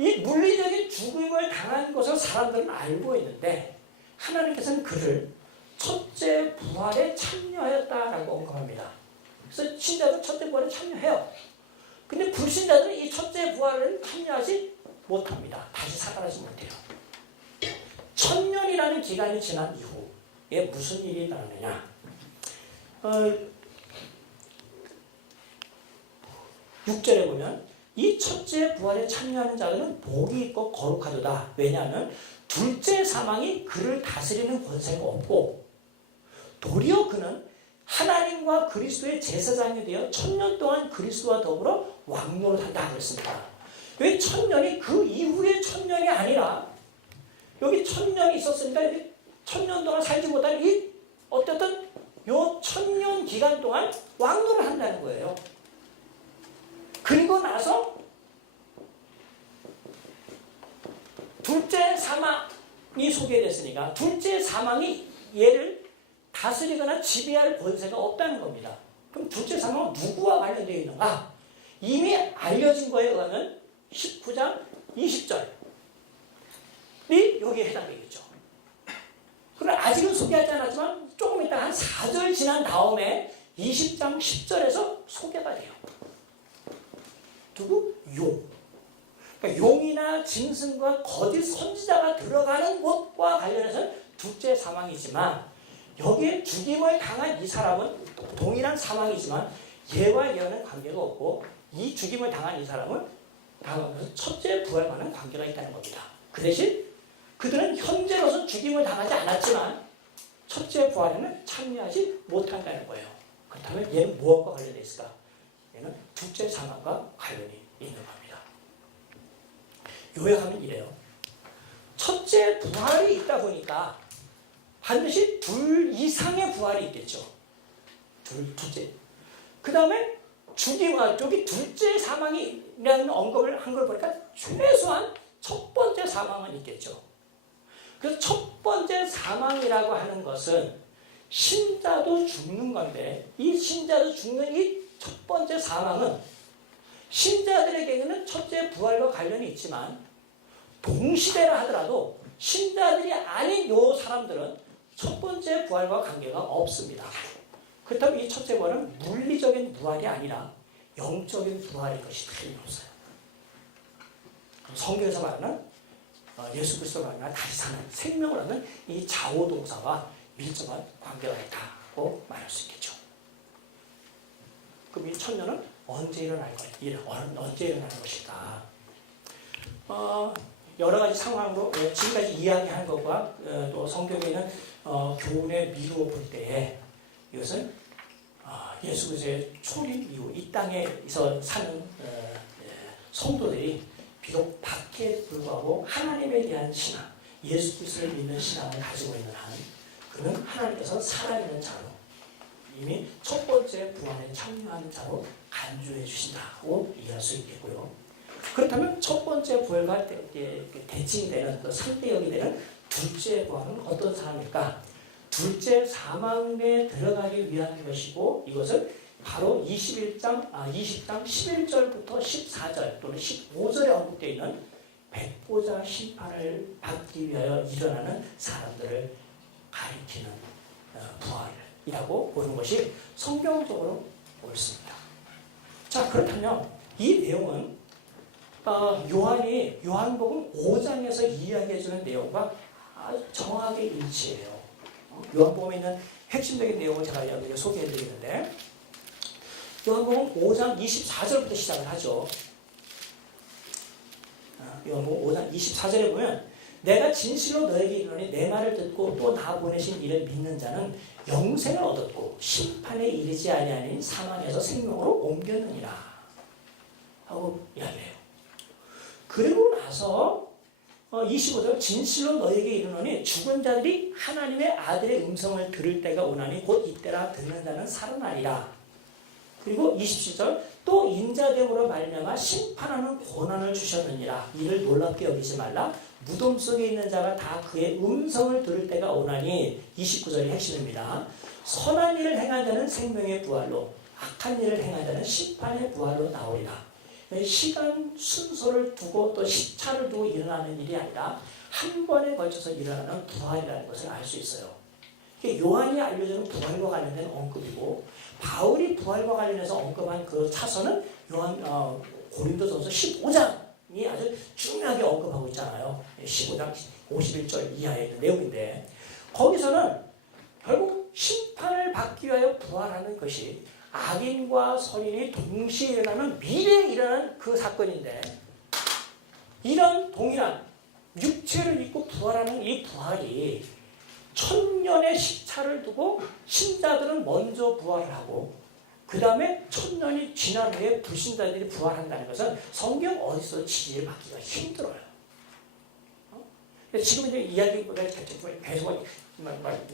이 물리적인 죽음을 당한 것을 사람들은 알고 있는데 하나님께서는 그를 첫째 부활에 참여하였다라고 언급합니다. 그래서 신자들은 첫째 부활에 참여해요. 근데 불신자들은 이 첫째 부활을 참여하지 못합니다. 다시 살아나지 못해요. 1000년이라는 기간이 지난 이후에 무슨 일이 일어나느냐. 6절에 보면 이 첫째 부활에 참여하는 자들은 복이 있고 거룩하도다. 왜냐하면 둘째 사망이 그를 다스리는 권세가 없고 도리어 그는 하나님과 그리스도의 제사장이 되어 1000년 동안 그리스도와 더불어 왕노를 한다 그랬습니다. 왜 1000년이 그 이후의 1000년이 아니라 여기 1000년이 있었으니까 1000년 동안 살지 못한 이 어쨌든 요 1000년 기간 동안 왕노를 한다는 거예요. 그리고 나서 둘째 사망이 소개됐으니까 둘째 사망이 얘를 다스리거나 지배할 권세가 없다는 겁니다. 그럼 둘째 사망은 누구와 관련되어 있는가? 이미 알려진 거에 의하면 19장 20절이 여기에 해당되겠죠. 그러나 아직은 소개하지 않았지만 조금 이따 한 4절 지난 다음에 20장 10절에서 소개가 돼요. 누구? 용. 그러니까 용이나 짐승과 거짓 선지자가 들어가는 곳과 관련해서는 둘째 사망이지만 여기에 죽임을 당한 이 사람은 동일한 사망이지만 얘와 얘는 관계가 없고 이 죽임을 당한 이 사람은 당하면서 첫째 부활과는 관계가 있다는 겁니다. 그 대신 그들은 현재로서 죽임을 당하지 않았지만 첫째 부활에는 참여하지 못한다는 거예요. 그렇다면 얘는 무엇과 관련되어 있을까? 얘는 둘째 사망과 관련이 있는 겁니다. 요약하면 이래요. 첫째 부활이 있다 보니까 반드시 둘 이상의 부활이 있겠죠. 둘째. 그 다음에 여기 둘째 사망이라는 언급을 한 걸 보니까 최소한 첫 번째 사망은 있겠죠. 그래서 첫 번째 사망이라고 하는 것은 신자도 죽는 건데 이 신자도 죽는 이 첫 번째 사망은 신자들에게는 첫째 부활과 관련이 있지만 동시대라 하더라도 신자들이 아닌 요 사람들은 첫 번째 부활과 관계가 없습니다. 그렇다면 이 첫째 부활은 물리적인 부활이 아니라 영적인 부활인 것이 틀림없어요. 성경에서 말하는 예수 그리스도가 아니라 다시 사는 생명을 얻는 이 좌우동사와 밀접한 관계가 있다고 말할 수 있겠죠. 그럼 이 천년은 언제 일어날 것일까? 언제 일어날 것일까? 여러 가지 상황으로 지금까지 이야기한 것과 또 성경에 있는 교훈에 미루어 볼 때에 이것은 예수 그리스도의 초림 이후 이 땅에서 사는 성도들이 비록 밖에 불구하고 하나님에 대한 신앙, 예수 그리스도를 믿는 신앙을 가지고 있는 한 그는 하나님께서 살아있는 자로 이미 첫 번째 부활에 참여하는 자로 간주해 주신다고 이해할 수 있겠고요. 그렇다면 첫 번째 부활과 대칭이 되는 또 상대역이 되는 둘째 부활은 어떤 사람일까? 둘째 사망에 들어가기 위한 것이고 이것을 바로 20장 11절부터 14절 또는 15절에 언급되어 있는 백보자 심판을 받기 위하여 일어나는 사람들을 가리키는 부활이라고 보는 것이 성경적으로 옳습니다. 자, 그렇다면 이 내용은 요한복음 5장에서 이야기해주는 내용과 아주 정확하게 일치해요. 요한복음에 있는 핵심적인 내용을 제가 여기 소개해드리는데 요한복음 5장 24절부터 시작을 하죠. 요한복음 5장 24절에 보면 내가 진실로 너에게 이르노니 내 말을 듣고 또 나 보내신 이를 믿는 자는 영생을 얻었고 심판에 이르지 아니하니 사망에서 생명으로 옮겼느니라 하고 이야기해요. 그리고 나서 25절 진실로 너에게 이르노니 죽은 자들이 하나님의 아들의 음성을 들을 때가 오나니 곧 이때라 듣는 자는 살아나리라. 그리고 27절 또 인자됨으로 말미암아 심판하는 권한을 주셨느니라. 이를 놀랍게 여기지 말라. 무덤 속에 있는 자가 다 그의 음성을 들을 때가 오나니 29절이 핵심입니다. 선한 일을 행한 자는 생명의 부활로 악한 일을 행한 자는 심판의 부활로 나오리라. 시간 순서를 두고 또 시차를 두고 일어나는 일이 아니라 한 번에 걸쳐서 일어나는 부활이라는 것을 알 수 있어요. 요한이 알려주는 부활과 관련된 언급이고 바울이 부활과 관련해서 언급한 그 차선은 고린도전서 15장이 아주 중요하게 언급하고 있잖아요. 15장 51절 이하의 있는 내용인데 거기서는 결국 심판을 받기 위하여 부활하는 것이 악인과 선인이 동시에 일어나는 미래에 일어나는 그 사건인데 이런 동일한 육체를 입고 부활하는 이 부활이 천년의 시차를 두고 신자들은 먼저 부활을 하고 그 다음에 천년이 지난 후에 불신자들이 부활한다는 것은 성경 어디서 지지를 받기가 힘들어요. 지금 이제 이야기가 계속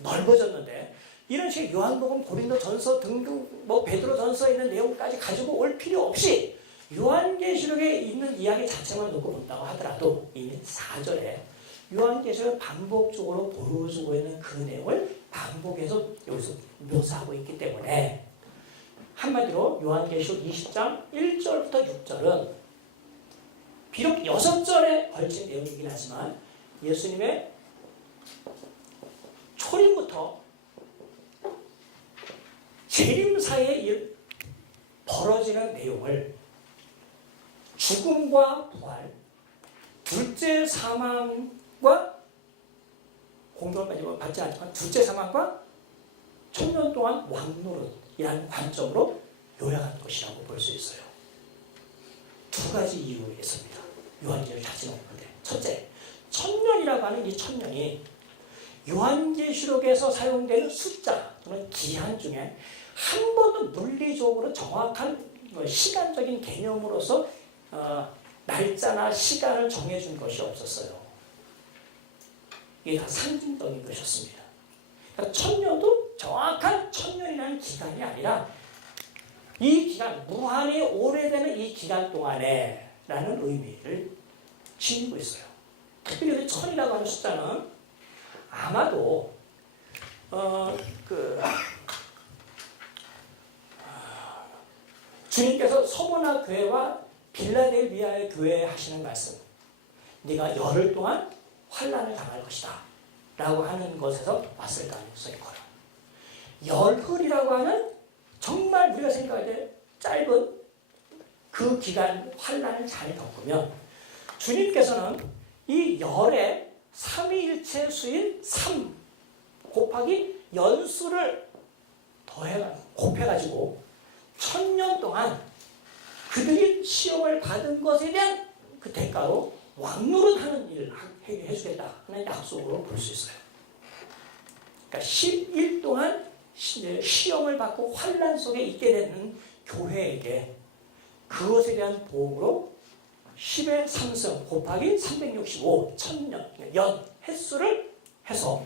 넓어졌는데 이런 식의 요한복음, 고린도전서 등등 베드로전서에 있는 내용까지 가지고 올 필요 없이 요한계시록에 있는 이야기 자체만 놓고 본다고 하더라도 이미 4절에 요한계시록을 반복적으로 보여주고 있는 그 내용을 반복해서 여기서 묘사하고 있기 때문에 한마디로 요한계시록 20장 1절부터 6절은 비록 6절에 걸친 내용이긴 하지만 예수님의 초림부터 재림 사이에 벌어지는 내용을 죽음과 부활, 둘째 사망과 공경을 받지 않지만 둘째 사망과 천년 동안 왕노릇이라는 관점으로 요약한 것이라고 볼 수 있어요. 두 가지 이유가 있습니다. 요한계시록을 다시 놓는데 첫째, 천년이라고 하는 이 천년이 요한계시록에서 사용되는 숫자 또는 기한 중에 한 번도 물리적으로 정확한 시간적인 개념으로서 날짜나 시간을 정해준 것이 없었어요. 이게 다 상징적인 것이었습니다. 그러니까 천년도 정확한 천년이라는 기간이 아니라 이 기간, 무한히 오래되는 이 기간 동안에 라는 의미를 지니고 있어요. 특별히 여기 천이라고 하는 숫자는 아마도 주님께서 서머나 교회와 빌라델비아의 교회에 하시는 말씀, 네가 열흘 동안 환난을 당할 것이다 라고 하는 것에서 왔을 가능성이 커요. 열흘이라고 하는 정말 우리가 생각할 때 짧은 그 기간 환난을 잘 겪으면 주님께서는 이 열의 삼위일체 수인 3 곱하기 연수를 곱해가지고 천년 동안 그들이 시험을 받은 것에 대한 그 대가로 왕노릇하는 일을 해주겠다는 약속으로 볼 수 있어요. 그러니까 10일 동안 시험을 받고 환난 속에 있게 되는 교회에게 그것에 대한 보응으로 10의 3승 곱하기 365 천년 연 횟수를 해서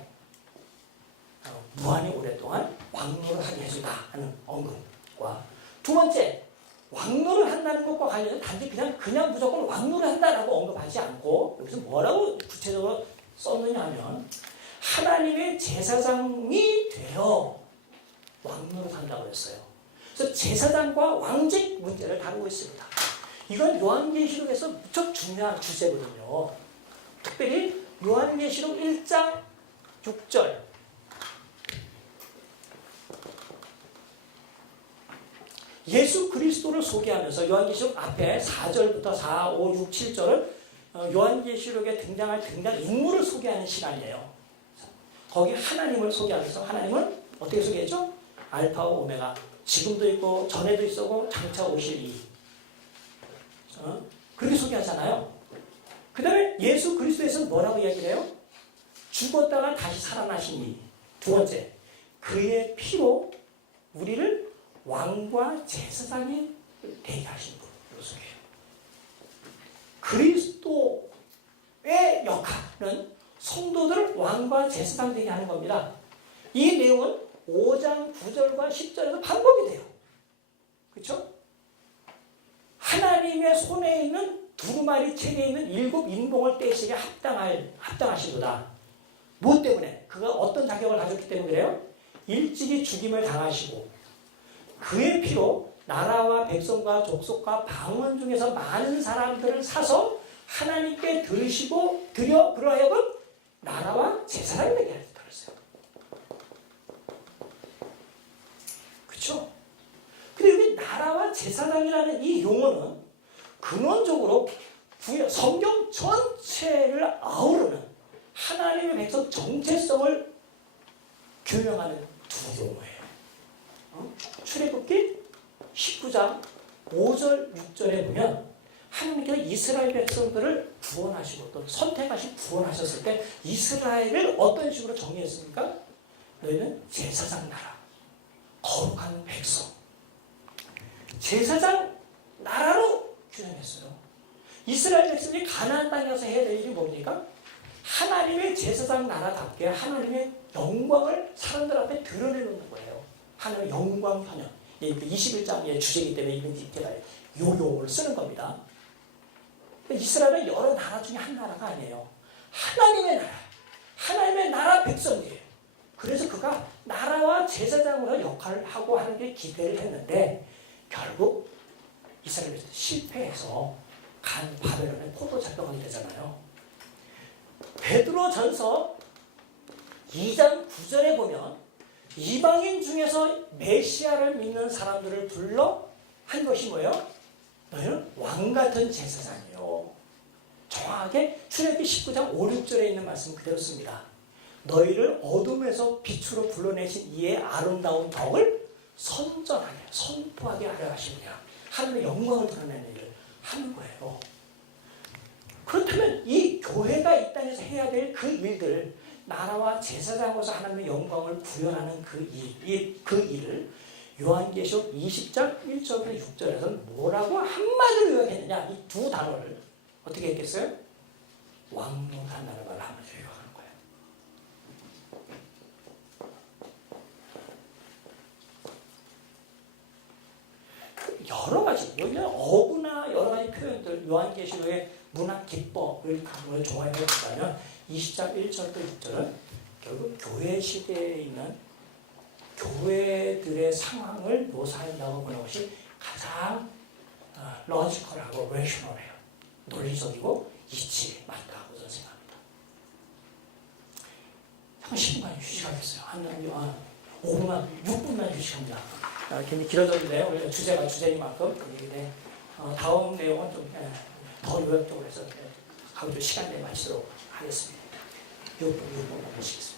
무한히 오랫동안 왕노를 하게 해주다 하는 언급과 두 번째 왕노를 한다는 것과 관련해서 단지 그냥 무조건 왕노를 한다라고 언급하지 않고 여기서 뭐라고 구체적으로 썼느냐 하면 하나님의 제사장이 되어 왕노를 한다고 했어요. 그래서 제사장과 왕직 문제를 다루고 있습니다. 이건 요한계시록에서 무척 중요한 주제거든요. 특별히 요한계시록 1장 6절 예수 그리스도를 소개하면서 요한계시록 앞에 4절부터 4, 5, 6, 7절을 요한계시록에 등장할 등장인물을 소개하는 시간이에요. 거기 하나님을 소개하면서 하나님은 어떻게 소개했죠? 알파와 오메가 지금도 있고 전에도 있었고 장차 오실 이 그렇게 소개하잖아요. 그 다음에 예수 그리스도에서는 뭐라고 이야기를 해요? 죽었다가 다시 살아나신 이. 두 번째, 그의 피로 우리를 왕과 제사장이 되게 하신 분으로 소개해요. 그리스도의 역할은 성도들을 왕과 제사장 되게 하는 겁니다. 이 내용은 5장 9절과 10절에서 반복이 돼요. 그렇죠? 하나님의 손에 있는 두루마리 책에 있는 7 인봉을 떼시기에 합당하시도다. 무엇 때문에? 그가 어떤 자격을 가졌기 때문에 그래요? 일찍이 죽임을 당하시고 그의 피로 나라와 백성과 족속과 방언 중에서 많은 사람들을 사서 하나님께 드려 그러하여금 나라와 제사장이 되게 하셨다 그랬어요. 그렇죠? 근데 여기 나라와 제사장이라는 이 용어는 근원적으로 성경 전체를 아우르는 하나님의 백성 정체성을 규명하는 두 용어예요. 출애굽기 19장 5절 6절에 보면 하나님께서 이스라엘 백성들을 구원하시고 또 선택하시고 구원하셨을 때 이스라엘을 어떤 식으로 정의했습니까? 너희는 제사장 나라, 거룩한 백성, 제사장 나라로 규정했어요. 이스라엘 백성이 가나안 땅에 가서 해야 될 일이 뭡니까? 하나님의 제사장 나라답게 하나님의 영광을 사람들 앞에 드러내는 거예요. 하나님의 영광 현현. 21장의 주제이기 때문에 제가 요 용어를 쓰는 겁니다. 이스라엘은 여러 나라 중에 한 나라가 아니에요. 하나님의 나라. 하나님의 나라 백성이에요. 그래서 그가 나라와 제사장으로 역할을 하고 하는 게 기대를 했는데 결국 이스라엘이 실패해서 간 바벨론의 포도 작동하게 되잖아요. 베드로전서 2장 9절에 보면 이방인 중에서 메시아를 믿는 사람들을 불러 한 것이 뭐예요? 너희는 왕같은 제사장이요. 정확하게 출애굽기 19장 5, 6절에 있는 말씀 그대로 씁니다. 너희를 어둠에서 빛으로 불러내신 이의 아름다운 덕을 선전하게, 선포하게 하려 하시느냐. 하나님의 영광을 드러내는 일을 하는 거예요. 그렇다면 이 교회가 이 땅에서 해야 될 그 일들, 나라와 제사장으로서 하나님의 영광을 구현하는 그 일을 요한계시록 20장 1절부터 6절에서는 뭐라고 한마디로 요약했느냐. 이 두 단어를 어떻게 했겠어요? 왕노한다는 말 한마디로 요약하는 거예요. 여러 가지, 여기는 어구나 여러 가지 표현들, 요한계시록의 문학 기법을 종합해 본다면 20장 1절부터 6절은 결국 교회 시대에 있는 교회들의 상황을 묘사한다고 보는 것이 가장 로지컬하고 레셔널해요. 논리적이고 이치 맞다고 저는 생각합니다. 잠깐 10분만 휴식하겠어요. 한 5분만, 6분만 휴식합니다. 굉장히 길어졌는데요. 원래 주제가 주제이만큼 얘기인데 다음 내용은 좀 더 요약적으로 해서 가급적 시간 내에 마치도록 하겠습니다. 6분 보시겠습니다.